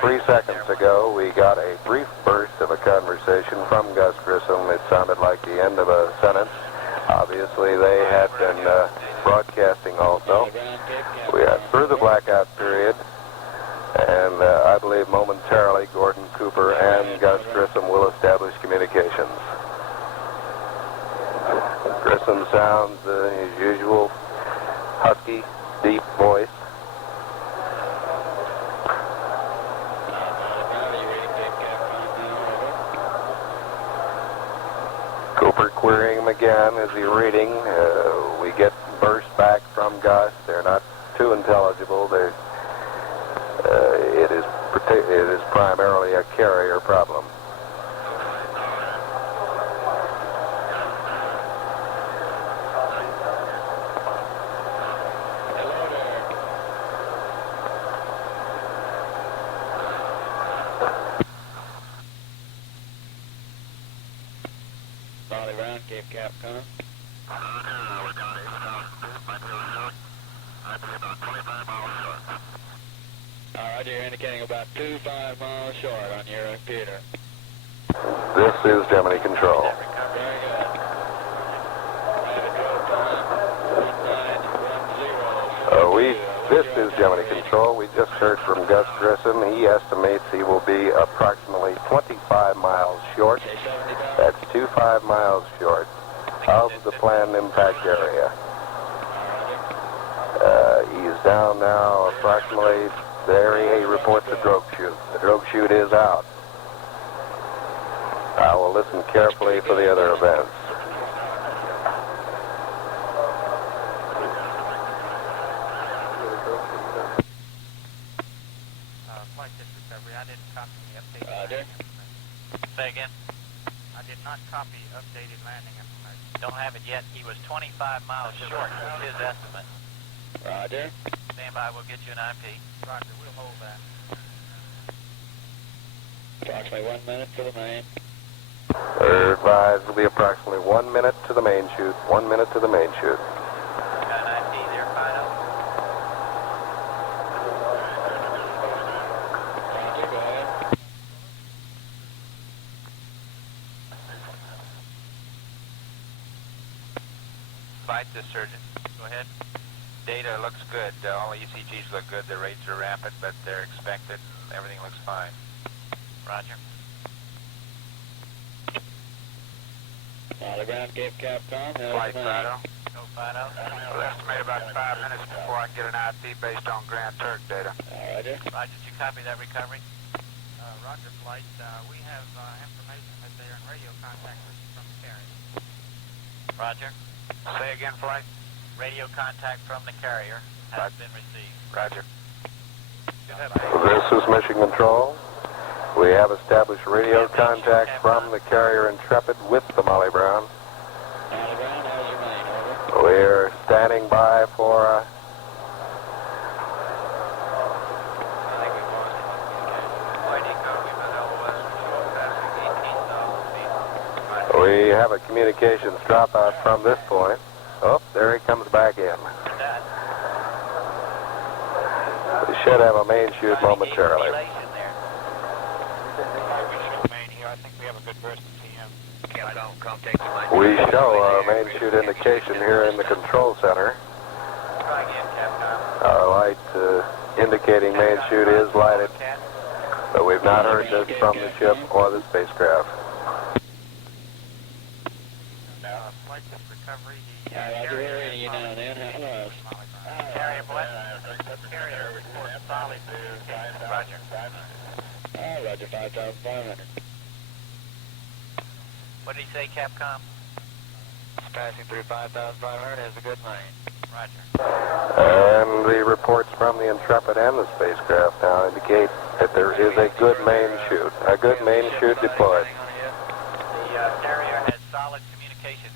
3 seconds ago, we got a brief burst of a conversation from Gus Grissom. It sounded like the end of a sentence. Obviously, they had been broadcasting also. We are through the blackout period, and I believe momentarily Gordon Cooper and Gus Grissom will establish communications. Grissom sounds his usual husky, deep voice. Cooper querying him again. Is he reading? We get bursts back from Gus. They're not too intelligible. It is primarily a carrier problem. Molly Brown, Cape Capcom. Roger, you're indicating about 25 miles short on your repeater. This is Gemini Control. Very good. Private road time, 1910. This is Gemini Control. We just heard from Gus Grissom. He estimates he will be approximately 25 miles short. That's 25 miles short of the planned impact area. He's down now approximately there. He reports the drogue chute. The drogue chute is out. I will listen carefully for the other events. Flight test recovery. I didn't copy the updated Roger. landing information. Say again? I did not copy updated landing information. Don't have it yet. He was 25 miles short, was his estimate. Roger. Stand by, we'll get you an IP. Roger, we'll hold that. Approximately 1 minute for the main. They're advised will be approximately 1 minute to the main chute. 1 minute to the main chute. Got an IP there, Fido? Roger, go ahead. Fight this surgeon. Go ahead. Data looks good. All ECGs look good. The rates are rapid, but they're expected. Everything looks fine. Roger. Molly Brown, Cape Capcom. Flight Fido. Go Fido. We'll estimate about 5 minutes before I can get an IP based on Grand Turk data. Roger. Roger, did you copy that recovery? Roger, Flight. We have information that they are in radio contact with you from the carrier. Roger. Say again, Flight. Radio contact from the carrier has been received. Roger. This is Mission Control. We have established radio contact from the carrier Intrepid with the Molly Brown. Molly Brown, how's your main? Over. We're standing by for we have a communications dropout from this point. Oh, there he comes back in. We should have a main chute momentarily. I think we have a good burst in PM. We show our main chute indication here in the control center. Try again, Capcom. Our light indicating main chute is lighted, but we've not heard this from the ship or the spacecraft. Flight test recovery. The Roger, we're reading you now, then. Hello. Carrier, what? Carrier report solid. Roger. Roger, 5,500. What did he say, Capcom? Passing through 5,500 has a good main. Roger. And the reports from the Intrepid and the spacecraft now indicate that there is a good main chute. A good main chute deployed. solid communication.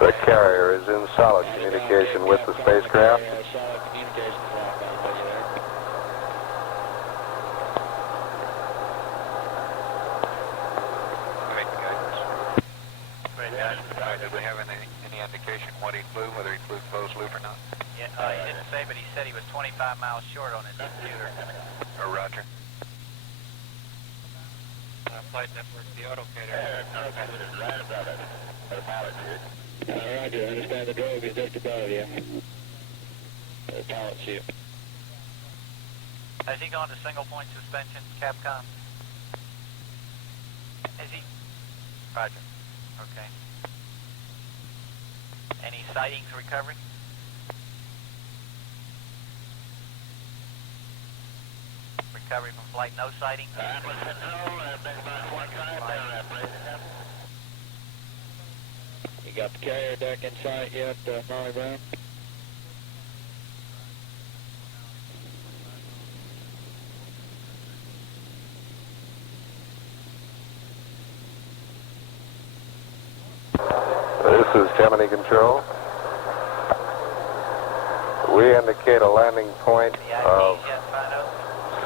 The carrier is in solid communication with the spacecraft. Solid communication lock on with you there. Great guidance. Great guidance. Did we have any indication what he flew, whether he flew closed loop or not? Yeah, he didn't say, but he said he was 25 miles short on his computer. Roger. Flight network, the autocator. Right above it. Apologies. Roger, I understand the drogue is just above you. The pilot ship. Has he gone to single point suspension, Capcom? Is he? Roger. Okay. Any sightings recovery? Recovery from flight, no sightings? You got the carrier deck in sight yet, Molly Brown? This is Gemini Control. We indicate a landing point of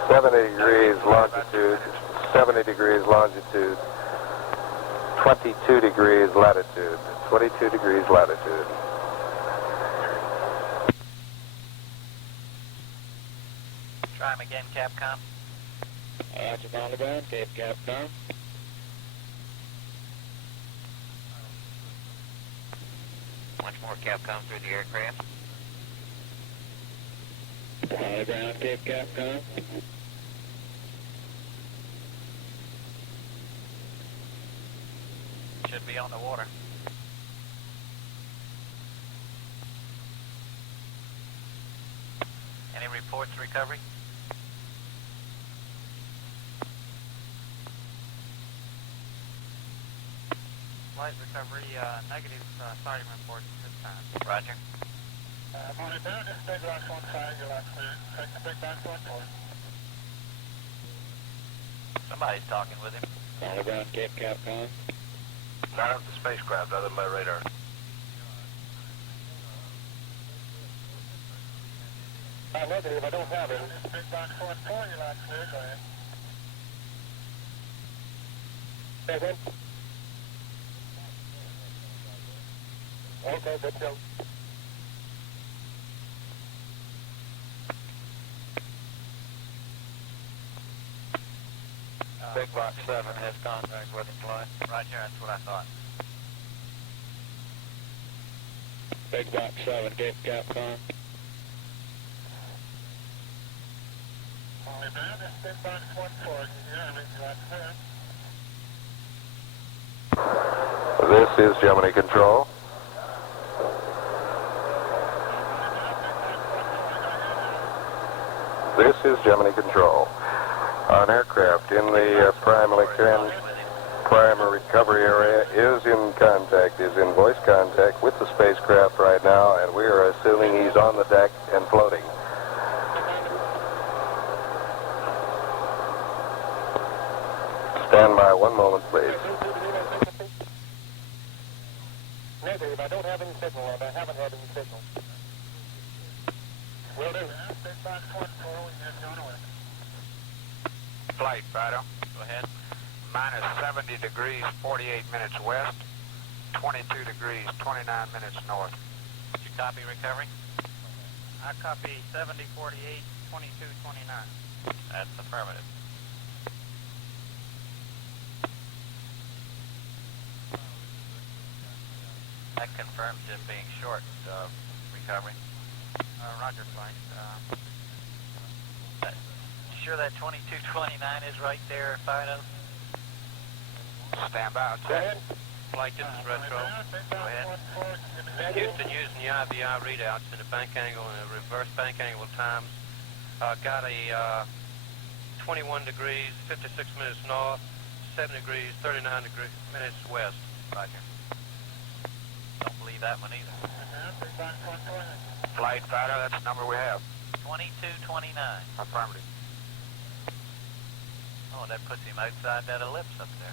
70 degrees longitude, 70 degrees longitude, 22 degrees latitude, 22 degrees latitude. Try him again, Capcom. Roger, Molly Brown, Cape Capcom. Once more, Capcom through the aircraft. Molly Brown, Cape Capcom. Should be on the water. Any reports recovery? Flight recovery, negative sighting reports this time. Roger. Molly Brown, this big box one side, you're left clear. Take the big box one forward. Somebody's talking with him. Molly Brown, Cape Capcom. Not of the spacecraft, other than by radar. Negative, I don't have it. Big box 1-4, you're left clear, go ahead. Second. Okay, good job. Big Box 7 has contact with him, flight. Roger, that's what I thought. Big Box 7, Cape Capcom. Molly Brown, this big box 1-4, you hear me, you're left clear. This is Gemini Control. This is Gemini Control. An aircraft in the primary recovery area is in contact, is in voice contact with the spacecraft right now, and we are assuming he's on the deck and floating. Stand by 1 moment, please. Negative, I don't have any signal, and I haven't had any signal. Will do. Big box 1-4, we have gone away. Flight, Fido. Go ahead. Minus 70 degrees, 48 minutes west, 22 degrees, 29 minutes north. Did you copy recovery? I copy 70, 48, 22, 29. That's affirmative. That confirms him being short of recovery. Roger, flight. You sure that 2229 is right there, Fido? Stand by. Go ahead. Flight, this is Retro. Go ahead. Houston using the IVI readouts in the bank angle and the reverse bank angle times. Got a 21 degrees, 56 minutes north, 7 degrees, 39 minutes west. Roger. Don't believe that one either. Flight, Fido, that's the number we have. 2229. Affirmative. Oh, that puts him outside that ellipse up there.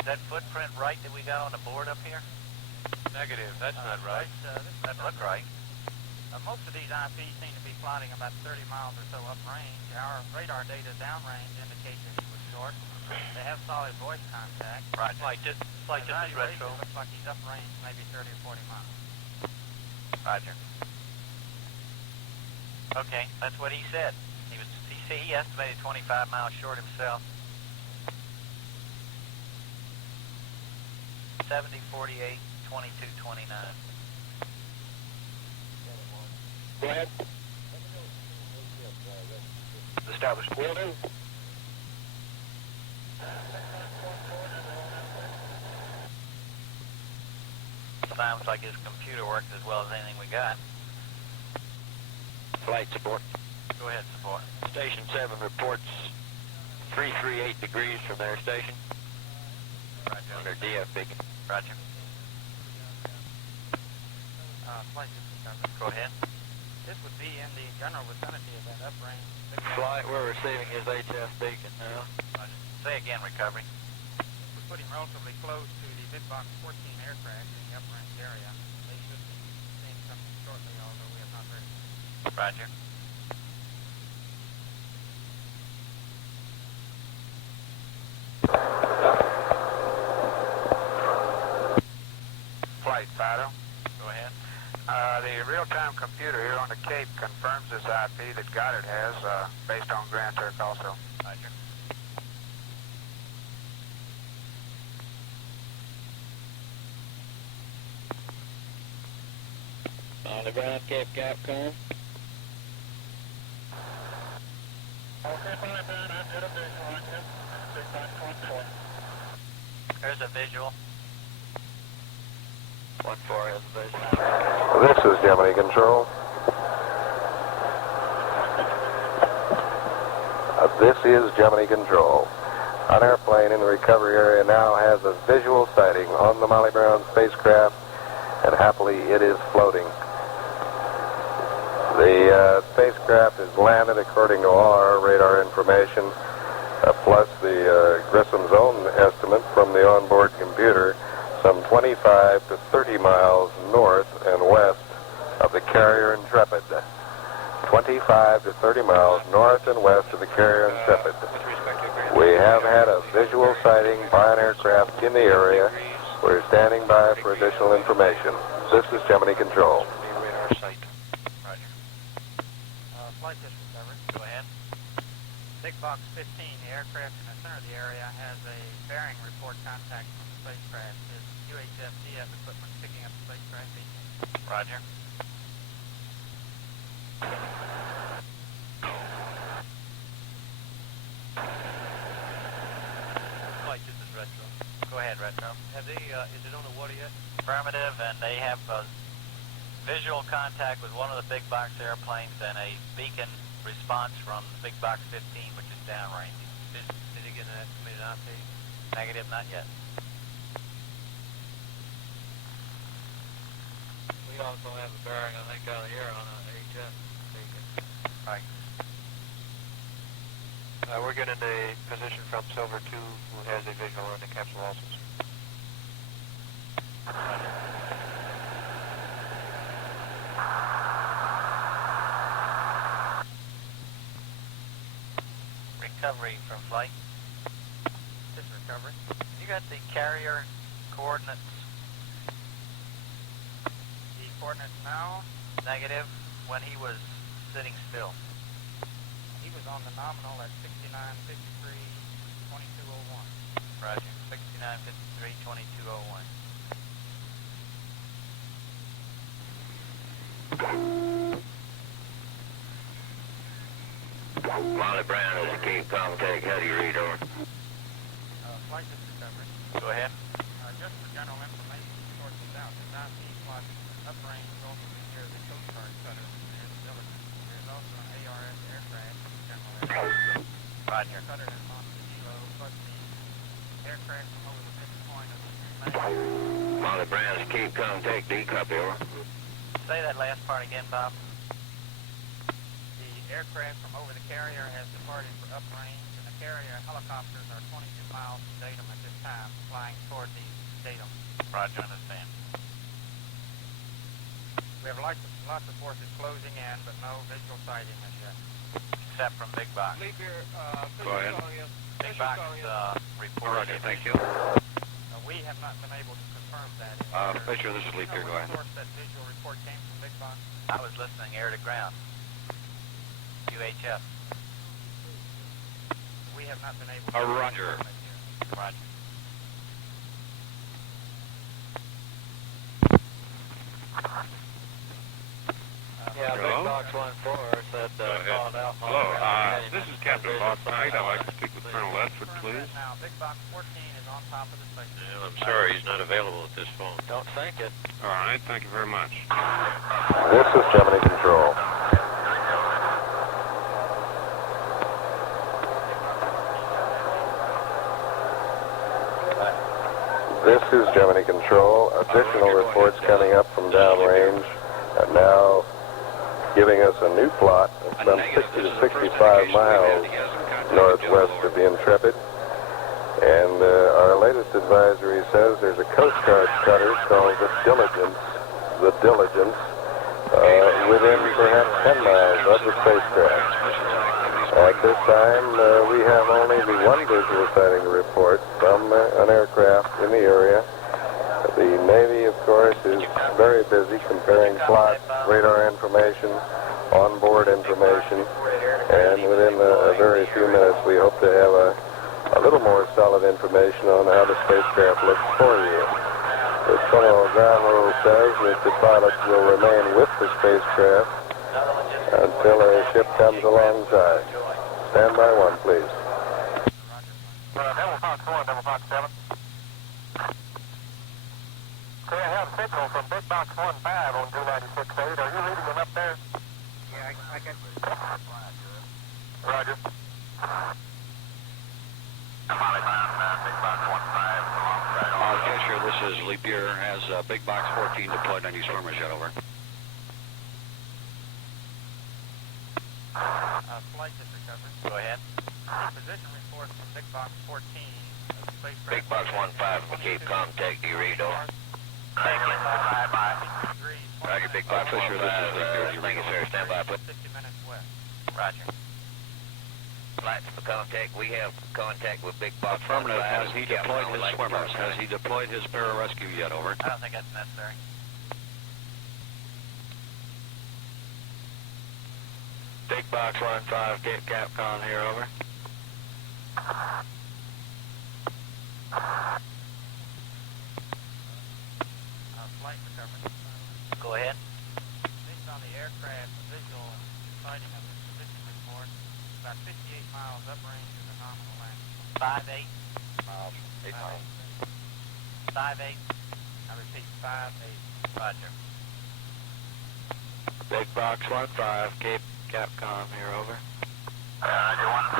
Is that footprint right that we got on the board up here? Negative, that's not right. This doesn't look right. Most of these IPs seem to be flying about 30 miles or so uprange. Our radar data downrange indicates that he was short. They have solid voice contact. Right. Like this Evaluation, retro. It looks like he's uprange maybe 30 or 40 miles. Roger. Okay, that's what he said. He estimated 25 miles short himself. 70, 48, 22, 29. Go ahead. Established. Will do. Sounds like his computer works as well as anything we got. Flight support. Go ahead, support. Station 7 reports 338 degrees from their station. Roger. Under DF beacon. Roger. Flight discovery. Go ahead. This would be in the general vicinity of that uprange. Flight, we're receiving his HF beacon now. Roger. Say again, recovery. We put him relatively close to the big box 14 aircraft in the uprange area. They should be seeing something shortly, although we have not heard it. Roger. Flight, Fido. Go ahead. The real-time computer here on the Cape confirms this IP that Goddard has, based on Grand Turk also. Roger. On the ground, Cape Capcom. Okay, fine, man. I did a visual on you. 6924. There's a visual. 1-4 has a vision. This is Gemini Control. This is Gemini Control. An airplane in the recovery area now has a visual sighting on the Molly Brown spacecraft, and happily it is floating. The spacecraft is landed according to all our radar information, plus the Grissom's own estimate from the onboard computer, some 25 to 30 miles north and west of the carrier Intrepid. 25 to 30 miles north and west of the carrier Intrepid. We have had a visual sighting by an aircraft in the area. We're standing by for additional information. This is Gemini Control. Radar site. Roger. Flight discovery. Go ahead. Big box 15, the aircraft in the center of the area has a bearing report contact from the spacecraft. Is UHF DF equipment picking up the spacecraft beacon? Roger. Flight, this is Retro. Go ahead, Retro. Have they, is it on the water yet? Affirmative, and they have visual contact with one of the big box airplanes and a beacon response from the big box 15, which is downrange. Did they get an estimated IP? Negative, not yet. We also have a bearing, I think, out here on a HF beacon. Right. We're getting a position from Silver 2, who has a visual on the capsule also. Recovery from flight. This recovery. You got the carrier coordinates. The coordinates now, Negative when he was sitting still. he was on the nominal at 6953, 2201. Roger. 6953, 2201. Molly Brown is a Cape contact. How do you read over? Flight discovery. Go ahead. Just for general information, to sort this out, the IP plot uprange is also near the Coast Guard cutter near the village. There's also an ARS aircraft in the general area. Roger. Cutter that's on the kilo, plus the aircraft from over the midpoint of the area. Molly Brown is Cape contact. D copy over. Say that last part again, Bob. The aircraft from over the carrier has departed for uprange, and the carrier helicopters are 22 miles from datum at this time, flying toward the datum. Roger, understand. We have lots of forces closing in, but no visual sighting as yet. Except from Big Box. Leave your Go ahead. Big Box report. Roger, thank you. We have not been able to confirm that. Fisher, this is Leap here, go ahead. Source that visual report came from Big Box. I was listening air to ground. UHF. We have not been able to Roger. confirm it here. Roger. Yeah, Big Box 1-4 said called out. Hello, this is Captain Godspeed. I'd like to speak with Colonel Ledford, please. Now, Big Box 14 is on top of the station. Yeah, I'm sorry, he's not available at this phone. Don't think it. All right, thank you very much. This is Gemini Control. This is Gemini Control. Additional reports coming up from downrange and now giving us a new plot of some 60 to 65 miles northwest of the Intrepid. And our latest advisory says there's a Coast Guard cutter called the Diligence, within perhaps 10 miles of the spacecraft. At this time, we have only the one visual sighting to report from an aircraft in the area. The Navy, of course, is very busy comparing plots, radar information, onboard information, and within a very few minutes we hope to have a little more solid information on how the spacecraft looks for you. The General Ground Rule says that the pilots will remain with the spacecraft until a ship comes alongside. Stand by one, please. Devil Fox 1, Devil Fox 7. Okay, I have a signal from Big Box 1-5 on 296.8. Are you reading them up there? Yeah, I can. Roger. Fisher, this is Leap Year. Has Big Box 14 deployed on East Farmers yet, over? Flight is recovering. Go ahead. Position report from Big Box 14. Big Box 1-5 from Cape Contact, do you read over? Take it. Bye-bye. Roger, Big Box Fisher, this is Leap Year. Thank you, sir. Stand by, put 50 minutes west. Roger. flights for contact. We have contact with Big Box. Affirmative. Has he deployed his swimmers? Has he deployed his pararescue yet, over? I don't think that's necessary. Big Box 1-5, Cape Capcom here, over. Flight recovery. Go ahead. Based on the aircraft visual and sighting of the position report, about 58 miles uprange of the nominal land. 5-8. 8 miles. 5-8. I repeat, 5-8. Roger. Big Box 1-5, Cape Capcom here, over. Roger, 1-5,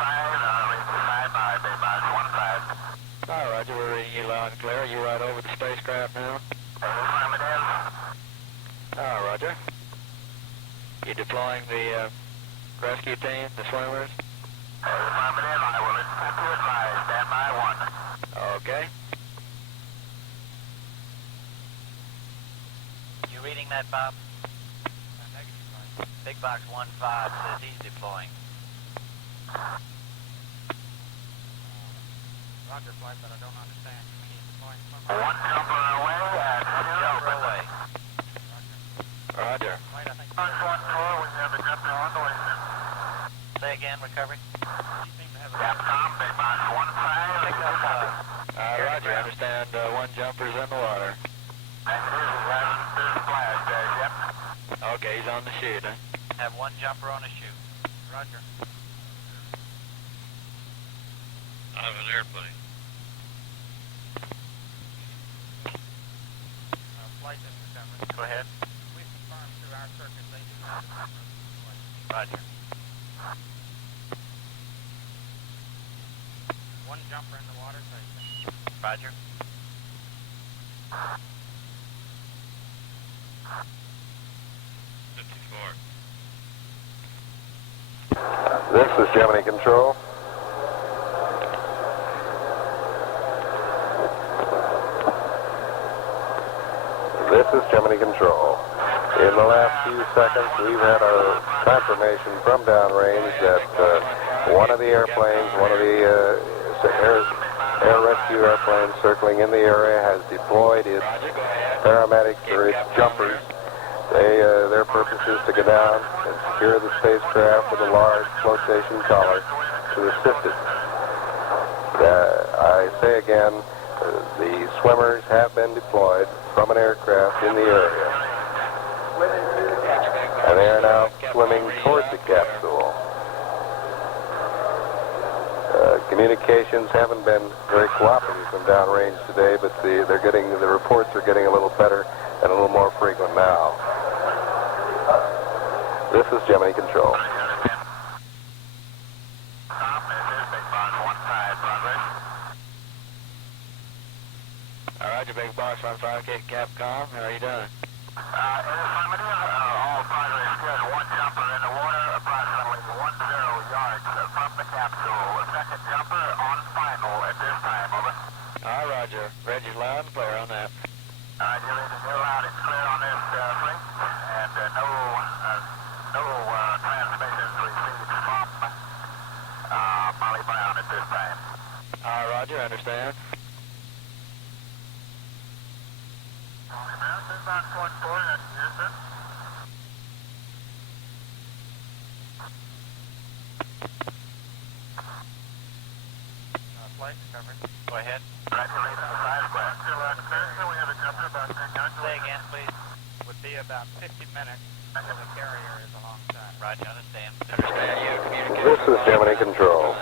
bye, Big Box 1-5. All right, Roger, we're reading you loud and clear. Are you right over the spacecraft now? Affirmative. Roger. You deploying the rescue team, the swimmers? Affirmative, I will accept your advice. Stand by 1. Okay. You reading that, Bob? Negative flight. Big Box 1-5 says he's deploying. Roger flight, but I don't understand. You mean he's deploying swimmer? One jumper away and Jumper away. Roger. Flight, I think. Box 1-4, we have a jumper on the way. Say again, recovery. You seem to have a... Capcom, Big Box 1-5. Pick up, Roger, I understand one jumper's in the water. Negative, right on the splash there, yep. Okay, he's on the chute, huh? have one jumper on a chute. Roger. Out of an airplane. Flight is recovered. Go ahead. We've confirmed through our circuit they do not recover. Roger. One jumper in the water station. Roger. This is Gemini Control. is Gemini Control. In the last few seconds, we've had a confirmation from downrange that one of the airplanes, one of the air rescue airplanes circling in the area has deployed its paramedics or its jumpers. Their purpose is to go down and secure the spacecraft with a large flotation collar to assist it. I say again, the swimmers have been deployed from an aircraft in the area. And they are now swimming toward the capsule. Communications haven't been very cooperative from downrange today, but the reports are getting a little better and a little more frequent now. This is Gemini Control. Roger, Big Box 15, Capcom. How are you doing? All progress good. One jumper in the water, approximately 10 yards from the capsule. A second jumper on final at this time, over. All right, Roger. Reggie's loud and clear on that. You're loud and clear on this fleet, and no transmissions received from Molly Brown at this time. All right, Roger, understand. About 1-4, that's yes, sir. Flight covered. Go ahead. Roger, leaving the side square. Still on the clear, so we have a jumper about 10 yards. Say again, please. Would be about 50 minutes until the carrier is alongside. Roger, understand. Understand you. Communication. This is Gemini Control.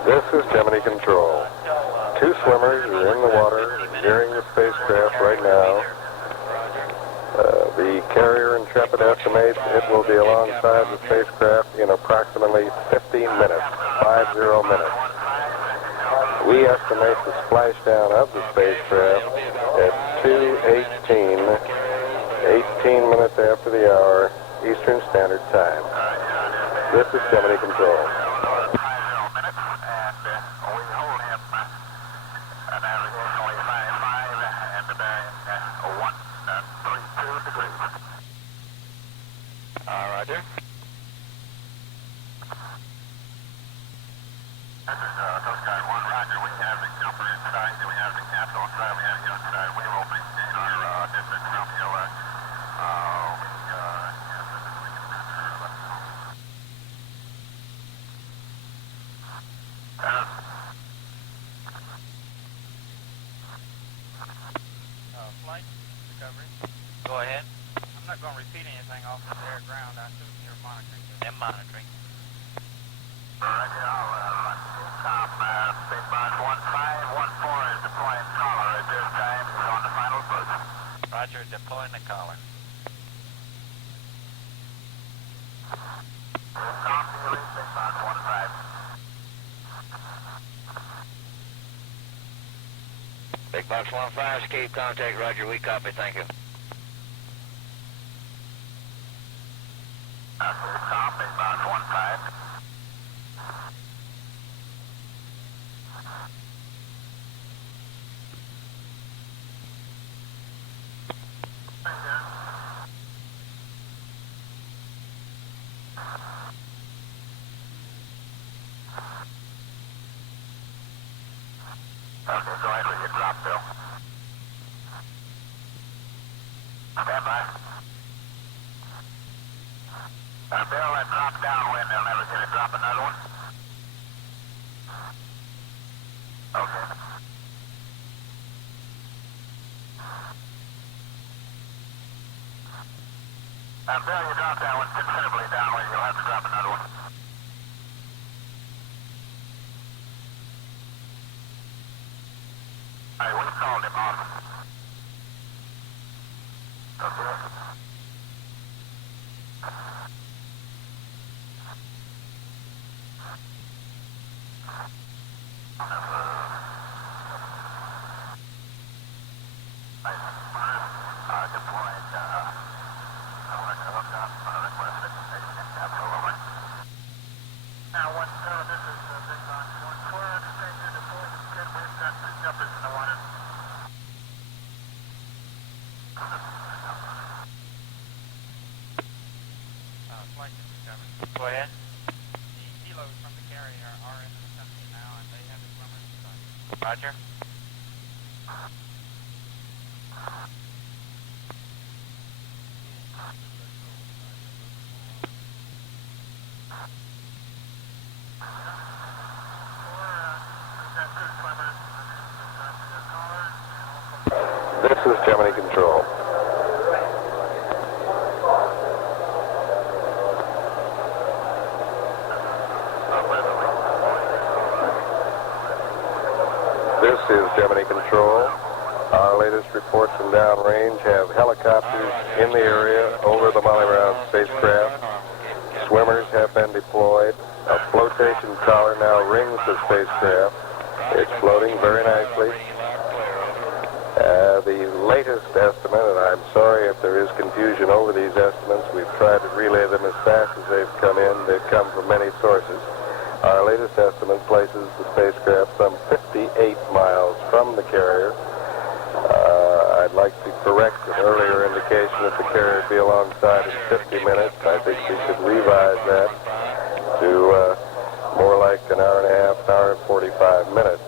This is Gemini Control. Two swimmers are in the water nearing the spacecraft right now. The carrier Intrepid estimates it will be alongside the spacecraft in approximately 15 minutes, 50 minutes. We estimate the splashdown of the spacecraft at 2:18, 18 minutes after the hour, Eastern Standard Time. This is Gemini Control. Roger. Coast Guard 1, Roger. We have the jumper inside, we have the capsule inside, we have you inside. We will maintain our distance from you. Flight recovery. Go ahead. I'm not going to repeat anything off this air ground. I assume you're monitoring this. I'm monitoring. Roger, Big Box 1514 is deploying collar at this time. He's on the final push. Roger, deploying the collar. Tom, do you leave Big Box 15? Big Box 15, escape contact. Roger, we copy. Thank you. Tom, Big Box 15. Okay, go ahead with your drop, Bill. Stand by. Bill, that drop downwind, they'll never get it. Drop another one. Okay. Bill, you drop that one considerably downwind. You'll have to drop another one. All right, we called him off. Okay. Now, 1-0, this is Big Box 1-4. Understand you're deploying the Go ahead. The kilos from the carrier are into the country now, and they have the swimmers in sight. Roger. This is Gemini Control. This is Gemini Control. Our latest reports from downrange have helicopters in the area over the Molly-Round spacecraft. Swimmers have been deployed. A flotation collar now rings the spacecraft. It's floating very nicely. The latest estimate, and I'm sorry if there is confusion over these estimates, we've tried to relay them as fast as they've come in. They've come from many sources. Our latest estimate places the spacecraft some 58 miles from the carrier. I'd like to correct an earlier indication that the carrier would be alongside in 50 minutes. I think we should revise that to more like an hour and a half, an hour and 45 minutes.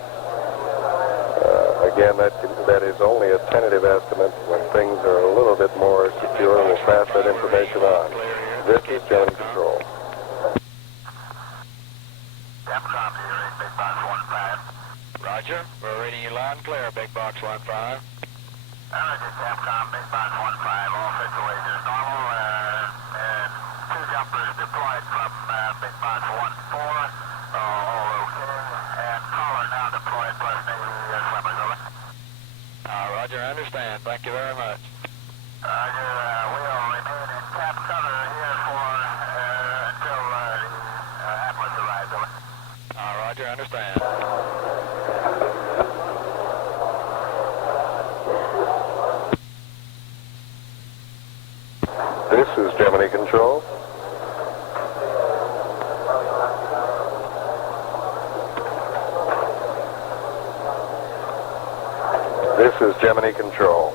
Again, that is only a tentative estimate. When things are a little bit more secure, we'll pass that information on. This is Gemini Control. Capcom, you read Big Box 1-5. Roger. We're reading you loud and clear, Big Box 1-5. Roger, Capcom, Big Box 1-5. All situations normal. Two jumpers deployed from Big Box 1-4. All okay. And caller now deployed plus Navy swimmers. Over. Roger, I understand. Thank you very much. Roger, we'll remain in cap cover here for until the Atlas arrives. Over. Roger, I understand. This is Gemini Control. This is Gemini Control.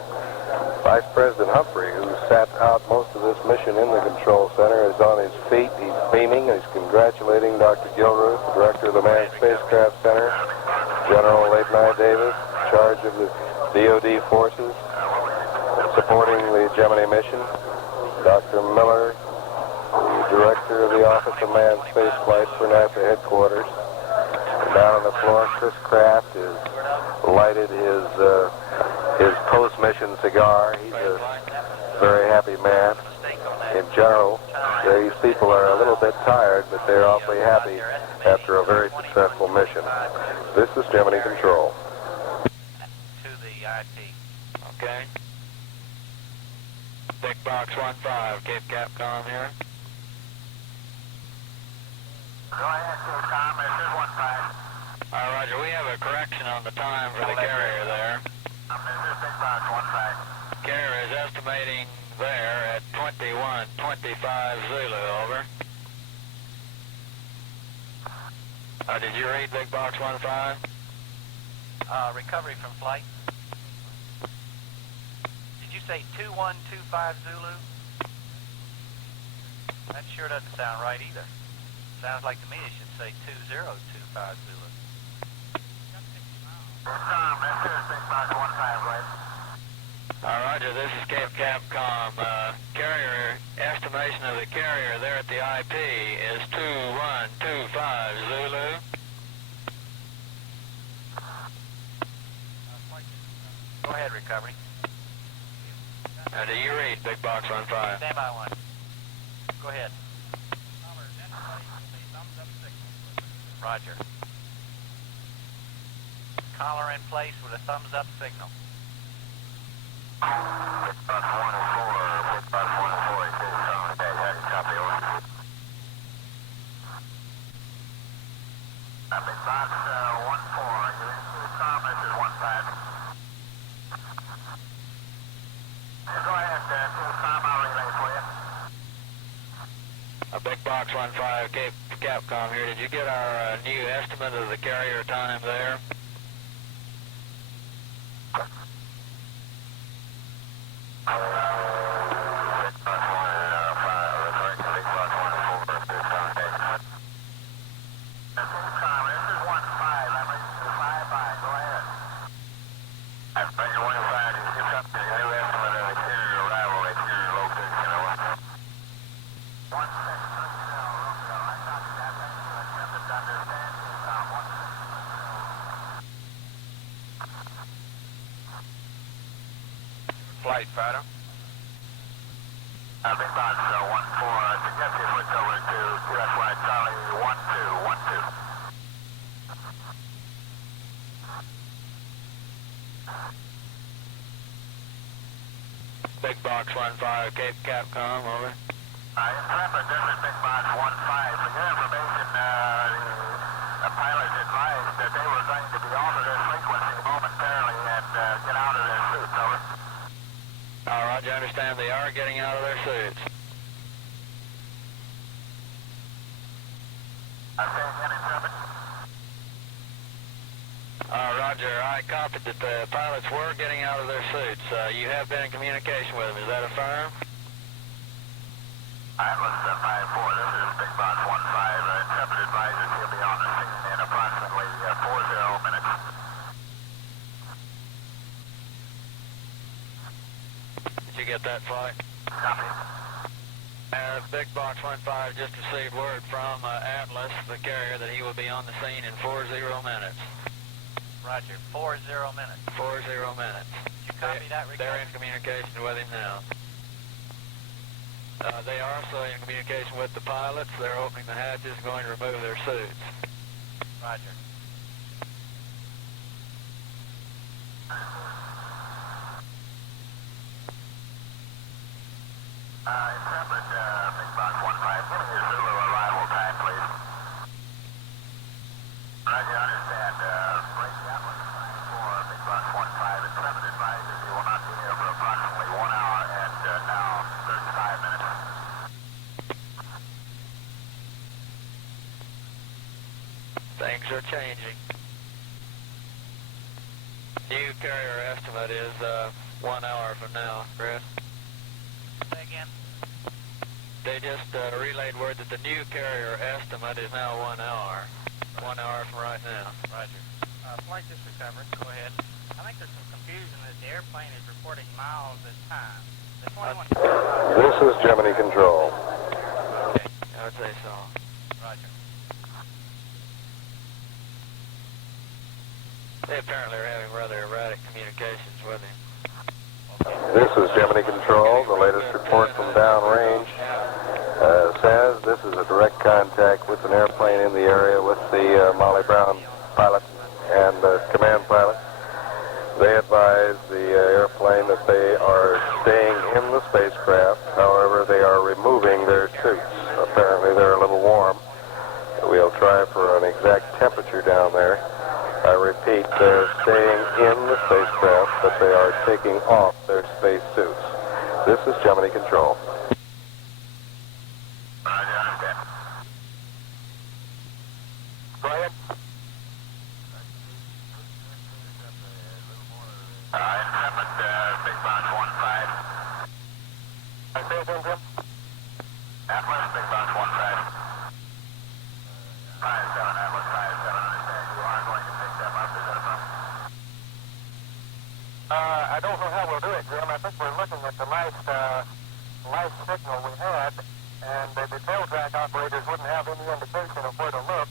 Vice President Humphrey, who sat out most of this mission in the control center, is on his feet. He's beaming. He's congratulating Dr. Gilruth, the director of the Manned Spacecraft Center, General Leighton Davis, in charge of the DoD forces, supporting the Gemini mission, Dr. Miller, the director of the Office of Manned Spaceflight for NASA headquarters. Down on the floor, Chris Kraft has lighted his post-mission cigar. He's a very happy man. In general, these people are a little bit tired, but they're awfully happy after a very successful mission. This is Gemini Control. To the IP. Okay. Big Box 1-5, Cape Capcom here. Go ahead, Capcom. This is 1-5. Roger, we have a correction on the time for the carrier there. This is Big Box 1-5. Carrier is estimating there at 21:25 Zulu, over. Did you read Big Box 1-5? Recovery from flight. Did you say 2125 Zulu? That sure doesn't sound right either. Sounds like to me it should say 2025 Zulu. Capcom, this is Big Box 1-5, right? Roger, this is Cape Capcom. Carrier, estimation of the carrier there at the IP is 2125 Zulu. Go ahead, recovery. Do you read Big Box 1-5? Stand by one. Go ahead. Roger. Collar in place with a thumbs up signal. Big Box 1-4, Big Box 1-4, it says phone. Okay, that's copy, over. Big Box 1-4, you're in Capcom, this is 1-5. Go ahead, Capcom, I'll relay for you. Big Box 1-5, Cape Capcom here. Did you get our new estimate of the carrier time there? Big Box 1-5, referring to Big Box 1-4, flight, Fido. Big Box 1-4, suggest you switch over to QSY Charlie 1212. Big Box 1-5, Cape Capcom, over. Intrepid, this is Big Box 1-5. For your information, the pilots advised that they were going to be off of their frequency momentarily and get out of their suits, over. Roger, understand they are getting out of their suits. Say again, Intrepid. Roger, I copied that the pilots were getting out of their suits. You have been in communication with them, is that affirmed? Atlas 5-4, this is Big Box 1-5. Intrepid advises he'll be on the scene in approximately 40 minutes. Did you get that flight? Copy. Big Box 1-5 just received word from Atlas, the carrier, that he will be on the scene in 40 minutes. Roger, 40 minutes. 40 minutes. Did you copy that, Rick? They're in communication with him now. They are also in communication with the pilots. They're opening the hatches and going to remove their suits. Roger. Intrepid, Big Box 1-5, give me your Zulu arrival time, please. Roger, understand. Break Atlas 5-4, Big Box 1-5. Intrepid advises he will not be here for approximately 1 hour and now 35 minutes. Things are changing. New carrier estimate is 1 hour from now, Chris. Say again. They just relayed word that the new carrier estimate is now 1 hour. 1 hour from right now. Roger. Flight just recovered. Go ahead. I think there's some confusion that the airplane is reporting miles at time. The 21... This is Gemini Control. Okay, I would say so. Roger. They apparently are having rather erratic communications with him. This is Gemini Control. The latest report from downrange says this is a direct contact with an airplane in the area with the Molly Brown pilot and command pilot. They advise the airplane that they are staying in the spacecraft. However, they are removing their suits. Apparently, they're a little warm. We'll try for an exact temperature down there. I repeat, they're staying in the spacecraft, but they are taking off their space suits. This is Gemini Control. Roger, understand. Go ahead. Intrepid, Big Box 1-5. Say again, Jim? Atlas, Big Box 1-5. 5-7, Atlas 5-7, understand. You are going to pick them up, is that a problem? I don't know how we'll do it, Jim. I think we're looking at the last signal we had, and the tail track operators wouldn't have any indication of where to look.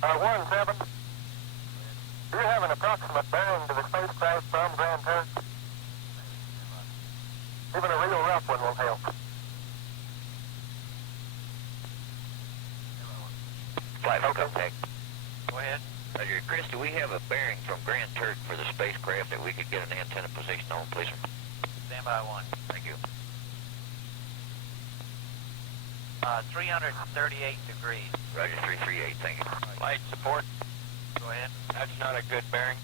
1-7. Do you have an approximate bearing to the spacecraft from Grand Turk? Even a real rough one will help. Flight contact. Go ahead. Roger. Chris, do we have a bearing from Grand Turk for the spacecraft that we could get an antenna position on, please, sir? Stand by 1. Thank you. 338 degrees. Roger, 338, thank you. Flight support. Go ahead. That's not a good bearing.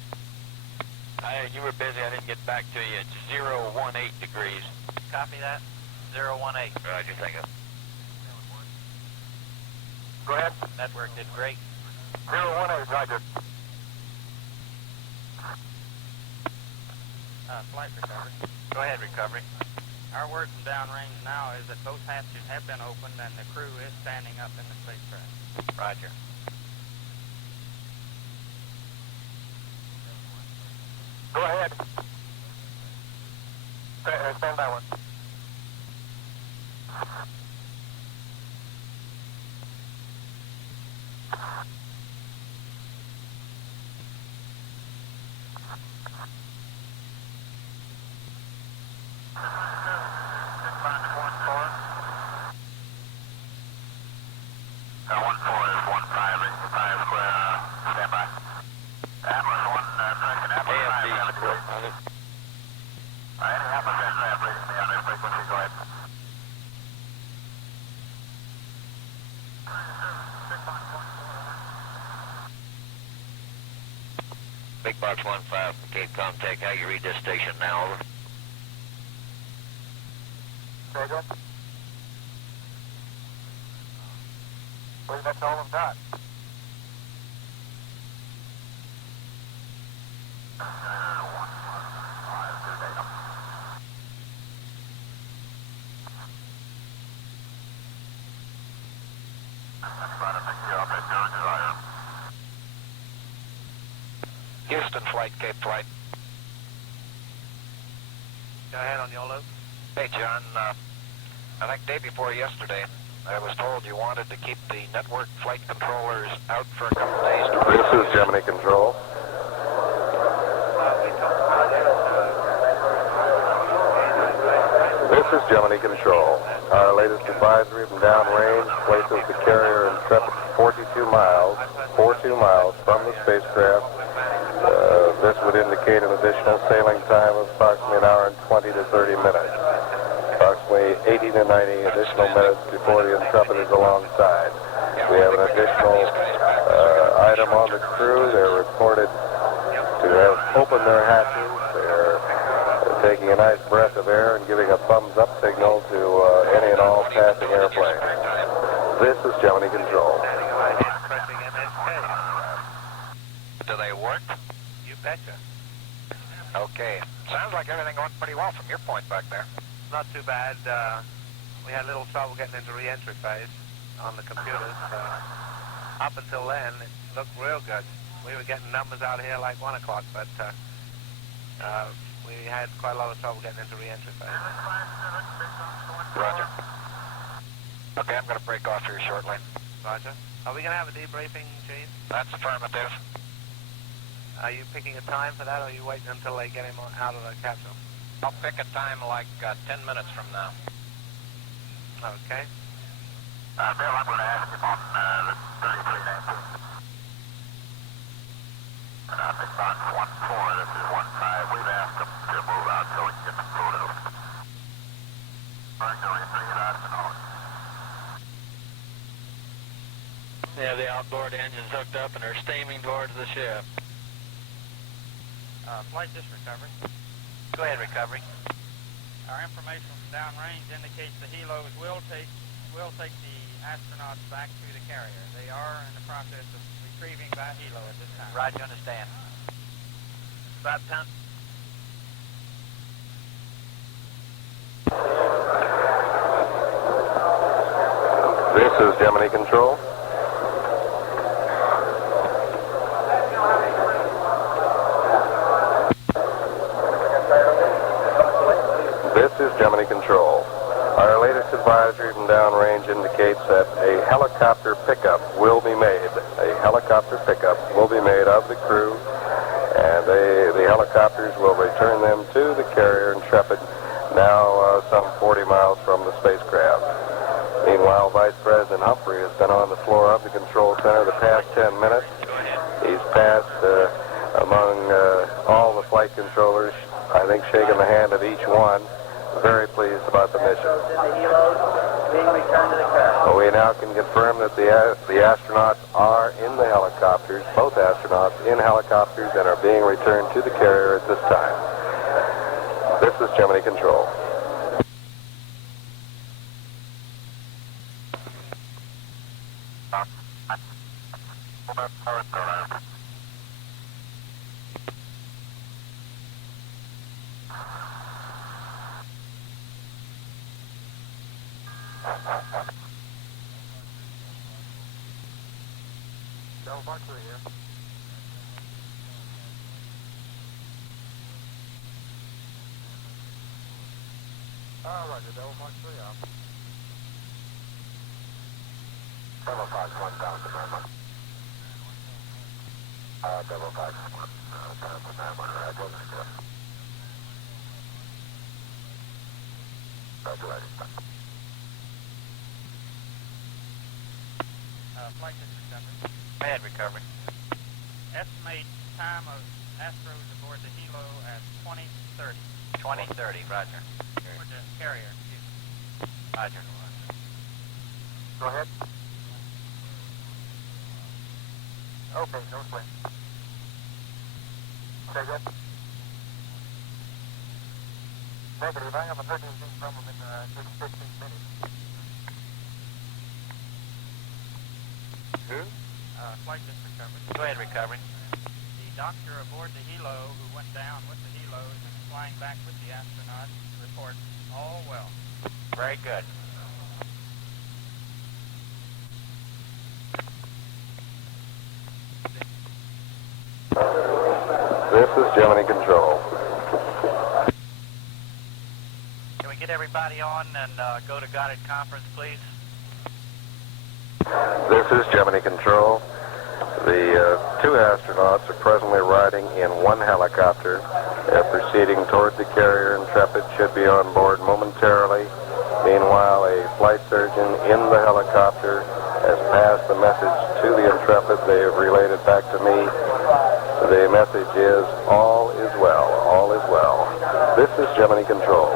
You were busy. I didn't get back to you. It's 018 degrees. Copy that. 018. Roger, thank you. Go ahead. Network did great. 018, Roger. Flight recovery. Go ahead, recovery. Our word from downrange now is that both hatches have been opened and the crew is standing up in the spacecraft. Roger. Go ahead. Stand by 1. Big Box 1-5 from Cape Contact. How you read this station now? Over. Very good. I believe that's all I've got. Houston flight, Cape Flight. Go ahead on YOLO. Hey, John. I think day before yesterday, I was told you wanted to keep the network flight controllers out for a couple days. This is Gemini Control. This is Gemini Control. Our latest advisory from downrange places the carrier Intrepid 42 miles from the spacecraft. This would indicate an additional sailing time of approximately an hour and 20 to 30 minutes. Approximately 80 to 90 additional minutes before the Intrepid is alongside. We have an additional item on the crew. They're reported to have opened their hatches. They're taking a nice breath of air and giving a thumbs-up signal to any and all passing airplanes. This is Gemini Control. Do they work? You betcha. Okay. Sounds like everything went pretty well from your point back there. Not too bad. We had a little trouble getting into re-entry phase on the computers. Up until then, it looked real good. We were getting numbers out here like 1 o'clock, but we had quite a lot of trouble getting into re-entry phase. Roger. Okay, I'm going to break off here shortly. Roger. Are we going to have a debriefing, Chief? That's affirmative. Are you picking a time for that, or are you waiting until they get him out of the capsule? I'll pick a time like 10 minutes from now. Okay. Bill, I'm going to ask him on the 3319. Big Box 1-4, this is 1-5. We've asked him to move out so we can get the photo. Yeah, the outboard engine's hooked up and are steaming towards the ship. Flight just recovered. Go ahead, recovery. Our information from downrange indicates the helos will take the astronauts back to the carrier. They are in the process of retrieving that helo at this time. Roger, understand. About time. This is Gemini Control. This is Gemini Control. Our latest advisory from downrange indicates that a helicopter pickup will be made. A helicopter pickup will be made of the crew, and the helicopters will return them to the carrier Intrepid, now some 40 miles from the spacecraft. Meanwhile, Vice President Humphrey has been on the floor of the control center the past 10 minutes. He's passed among all the flight controllers, I think shaking the hand of each one. Very pleased about the mission. We now can confirm that the astronauts are in the helicopters, both astronauts in helicopters, and are being returned to the carrier at this time. This is Gemini Control. Roger, Devil Mark 3 off. Devil Fox 1 down to Mama. Devil Fox 1 down to Mama. Flight district center. Bad recovery. Estimate time of Astros aboard the Hilo at 20:30. 20:30, roger. Aboard the carrier, excuse me. Roger. Go ahead. Okay, no play. Say that. Negative. I haven't heard anything from them in just 15 minutes. Who? Flight district coverage. Go ahead, recovery. The doctor aboard the Hilo who went down with the Hilos and is flying back with the astronauts reports all well. Very good. This is Gemini Control. Can we get everybody on and go to guided conference, please? This is Gemini Control. The two astronauts are presently riding in one helicopter. They're proceeding toward the carrier. Intrepid should be on board momentarily. Meanwhile, a flight surgeon in the helicopter has passed the message to the Intrepid. They have relayed it back to me. The message is, all is well, all is well. This is Gemini Control.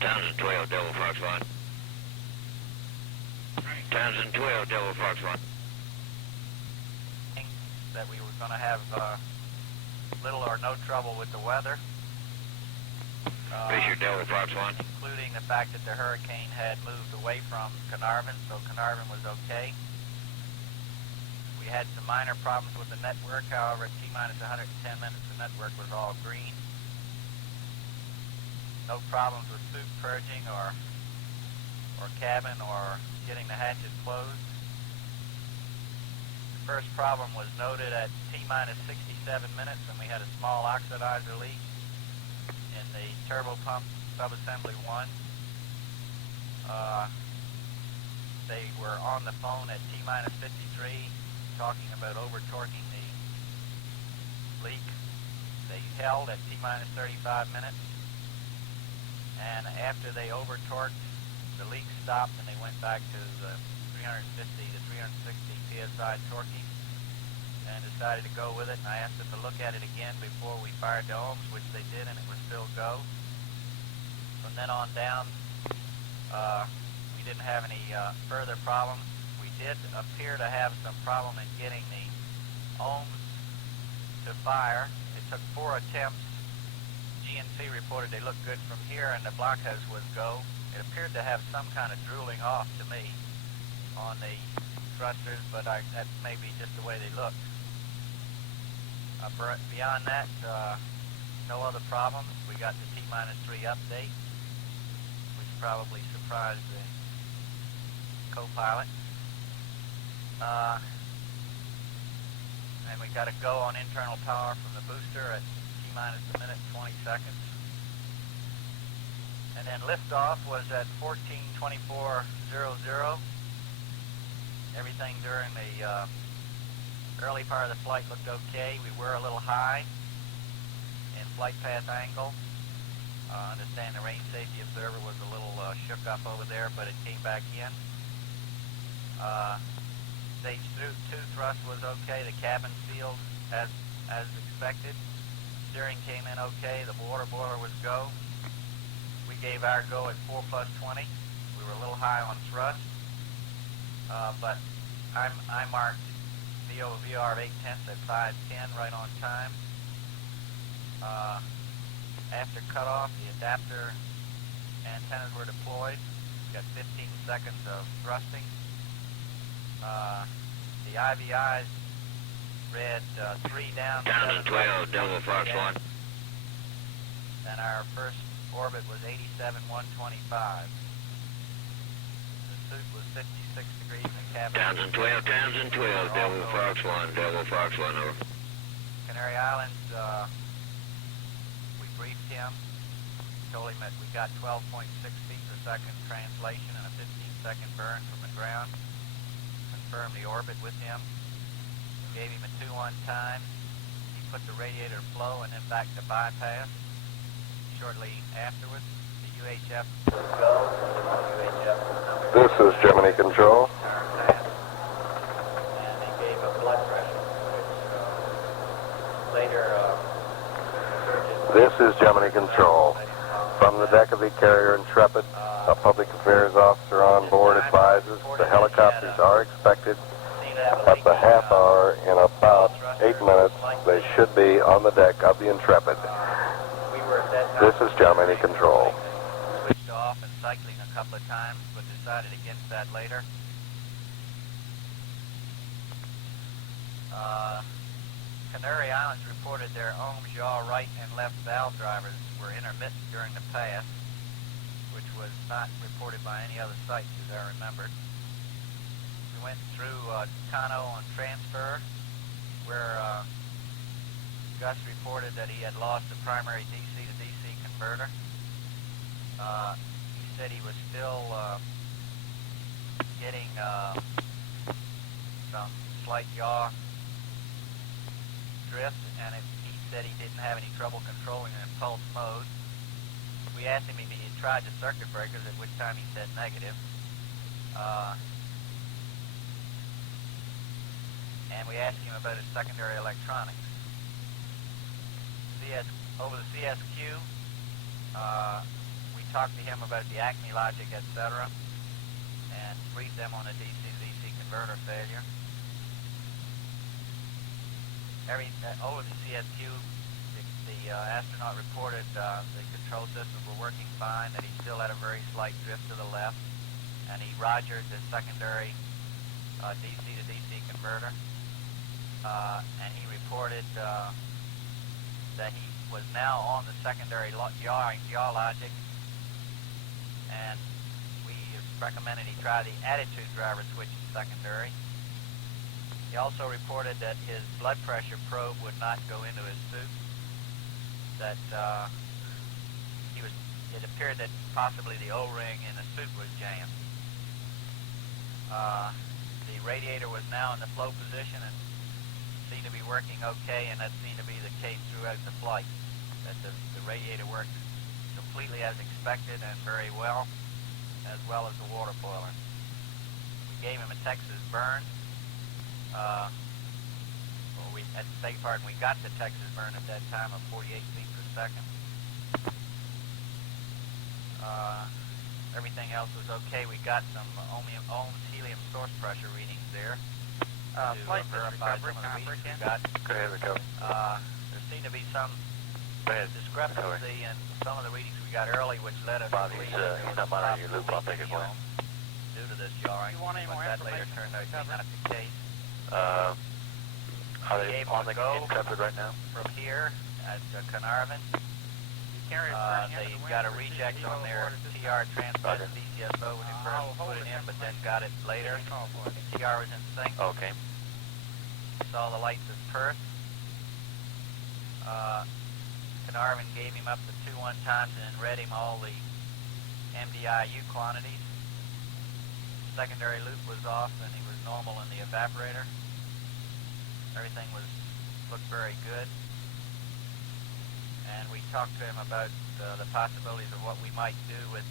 Townsend 12, Devil Fox 1. Townsend 12, Devil Fox 1. That we were going to have little or no trouble with the weather. Fisher, Devil Fox 1. Including the fact that the hurricane had moved away from Carnarvon, so Carnarvon was okay. We had some minor problems with the network, however, at T-minus 110 minutes, the network was all green. No problems with suit purging or cabin or getting the hatches closed. The first problem was noted at T-minus 67 minutes, and we had a small oxidizer leak in the turbo pump subassembly 1. They were on the phone at T-minus 53 talking about over-torquing the leak. They held at T-minus 35 minutes, and after they over-torqued, the leak stopped and they went back to the 350 to 360 psi torquing and decided to go with it, and I asked them to look at it again before we fired the OAMS, which they did, and it was still go. From then on down, we didn't have any further problems. We did appear to have some problem in getting the OAMS to fire. It took 4 attempts. GNC reported they looked good from here, and the blockhouse was go. It appeared to have some kind of drooling off to me on the thrusters, but that may be just the way they looked. Beyond that, no other problems. We got the T-minus 3 update, which probably surprised the co-pilot. And we got a go on internal power from the booster at T-minus a minute and 20 seconds. And then liftoff was at 14:24:00. Everything during the early part of the flight looked okay. We were a little high in flight path angle. I understand the range safety observer was a little shook up over there, but it came back in. Stage 2 thrust was okay. The cabin sealed as expected. Steering came in okay. The water boiler was go. We gave our go at 4 plus 20. We were a little high on thrust, but I marked VOVR of 8/10 at 5:10 right on time. After cutoff, the adapter antennas were deployed. Got 15 seconds of thrusting. The IVIs read 3 down. Townsend 12, Devil Fox 1. And our first orbit was 87,125. The suit was 56 degrees in the cabin. Townsend 12, Devil Fox 1, Devil Fox 1, over. Canary Islands, we briefed him, told him that we got 12.6 feet per second translation and a 15-second burn from the ground. Confirmed the orbit with him. Gave him a 2-1 time. He put the radiator to flow and then back to bypass. Shortly afterwards, the UHF would go. UHF This is Gemini Control. And they gave a blood pressure, which later This is Gemini Control. From the deck of the carrier Intrepid, a public affairs officer on board advises the helicopters are expected at the half hour. In about 8 minutes, they should be on the deck of the Intrepid. This is Gemini Control. Switched off and cycling a couple of times, but decided against that later. Canary Islands reported their OAMS yaw right and left valve drivers were intermittent during the pass, which was not reported by any other sites as I remember. We went through Tano on transfer, where Gus reported that he had lost the primary DC to DC converter. He said he was still getting some slight yaw drift, and he said he didn't have any trouble controlling it in pulse mode. We asked him if he had tried the circuit breakers, at which time he said negative. And we asked him about his secondary electronics. Over the CSQ, we talked to him about the Acme logic, etc., and briefed them on a DC-DC converter failure. Over the CSQ, the astronaut reported the control systems were working fine, that he still had a very slight drift to the left, and he rogered the secondary DC to DC converter. And he reported that he was now on the secondary yaw logic, and we recommended he try the attitude driver switch in secondary. He also reported that his blood pressure probe would not go into his suit, that it appeared that possibly the O-ring in the suit was jammed. The radiator was now in the flow position and seemed to be working okay, and that seemed to be the case throughout the flight, that the radiator worked completely as expected and very well as the water boiler. We gave him a Texas burn. We got the Texas burn at that time of 48 feet per second. Everything else was okay. We got some OAMS helium source pressure readings there. Flight verify recovery, some of the readings we got. Go ahead, recovery. There seemed to be some discrepancy in some of the readings we got early, which led us to believe he's not monitoring your loop. I'll take it for him. Due to this yawing, You want any but more that later information turned out to be not the case. Are they on the Intrepid right now? From here at Carnarvon, they got a reject on their TR transmit DCSO when they first put it in, but then got it later. TR was in sync. Okay. Saw the lights of Perth. Carnarvon gave him up to 2-1 times and then read him all the MDIU quantities. Secondary loop was off and he was normal in the evaporator. Everything looked very good. And we talked to him about the possibilities of what we might do with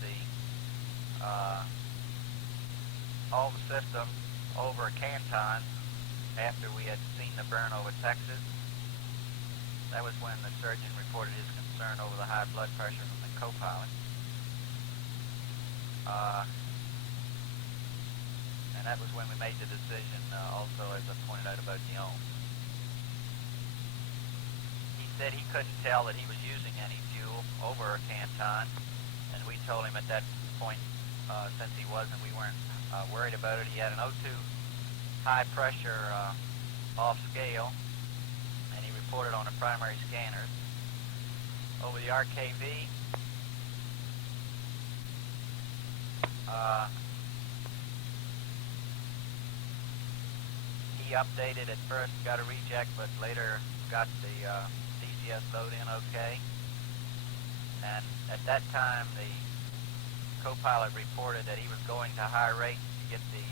all the systems over Canton after we had seen the burn over Texas. That was when the surgeon reported his concern over the high blood pressure from the co-pilot. And that was when we made the decision, also, as I pointed out, about the OAMS. He said he couldn't tell that he was using any fuel over Canton, and we told him at that point, since he wasn't, we weren't worried about it. He had an O2 high pressure off scale, and he reported on the primary scanners. Over the RKV, he updated at first, got a reject, but later got the DCS load in okay. And at that time, the co-pilot reported that he was going to high rate to get the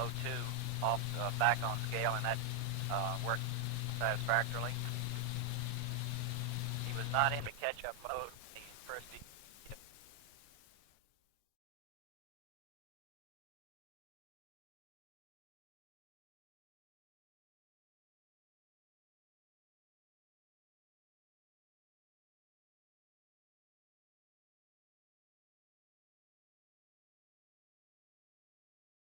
O2 off back on scale, and that worked satisfactorily. was not in the catch-up mode when he first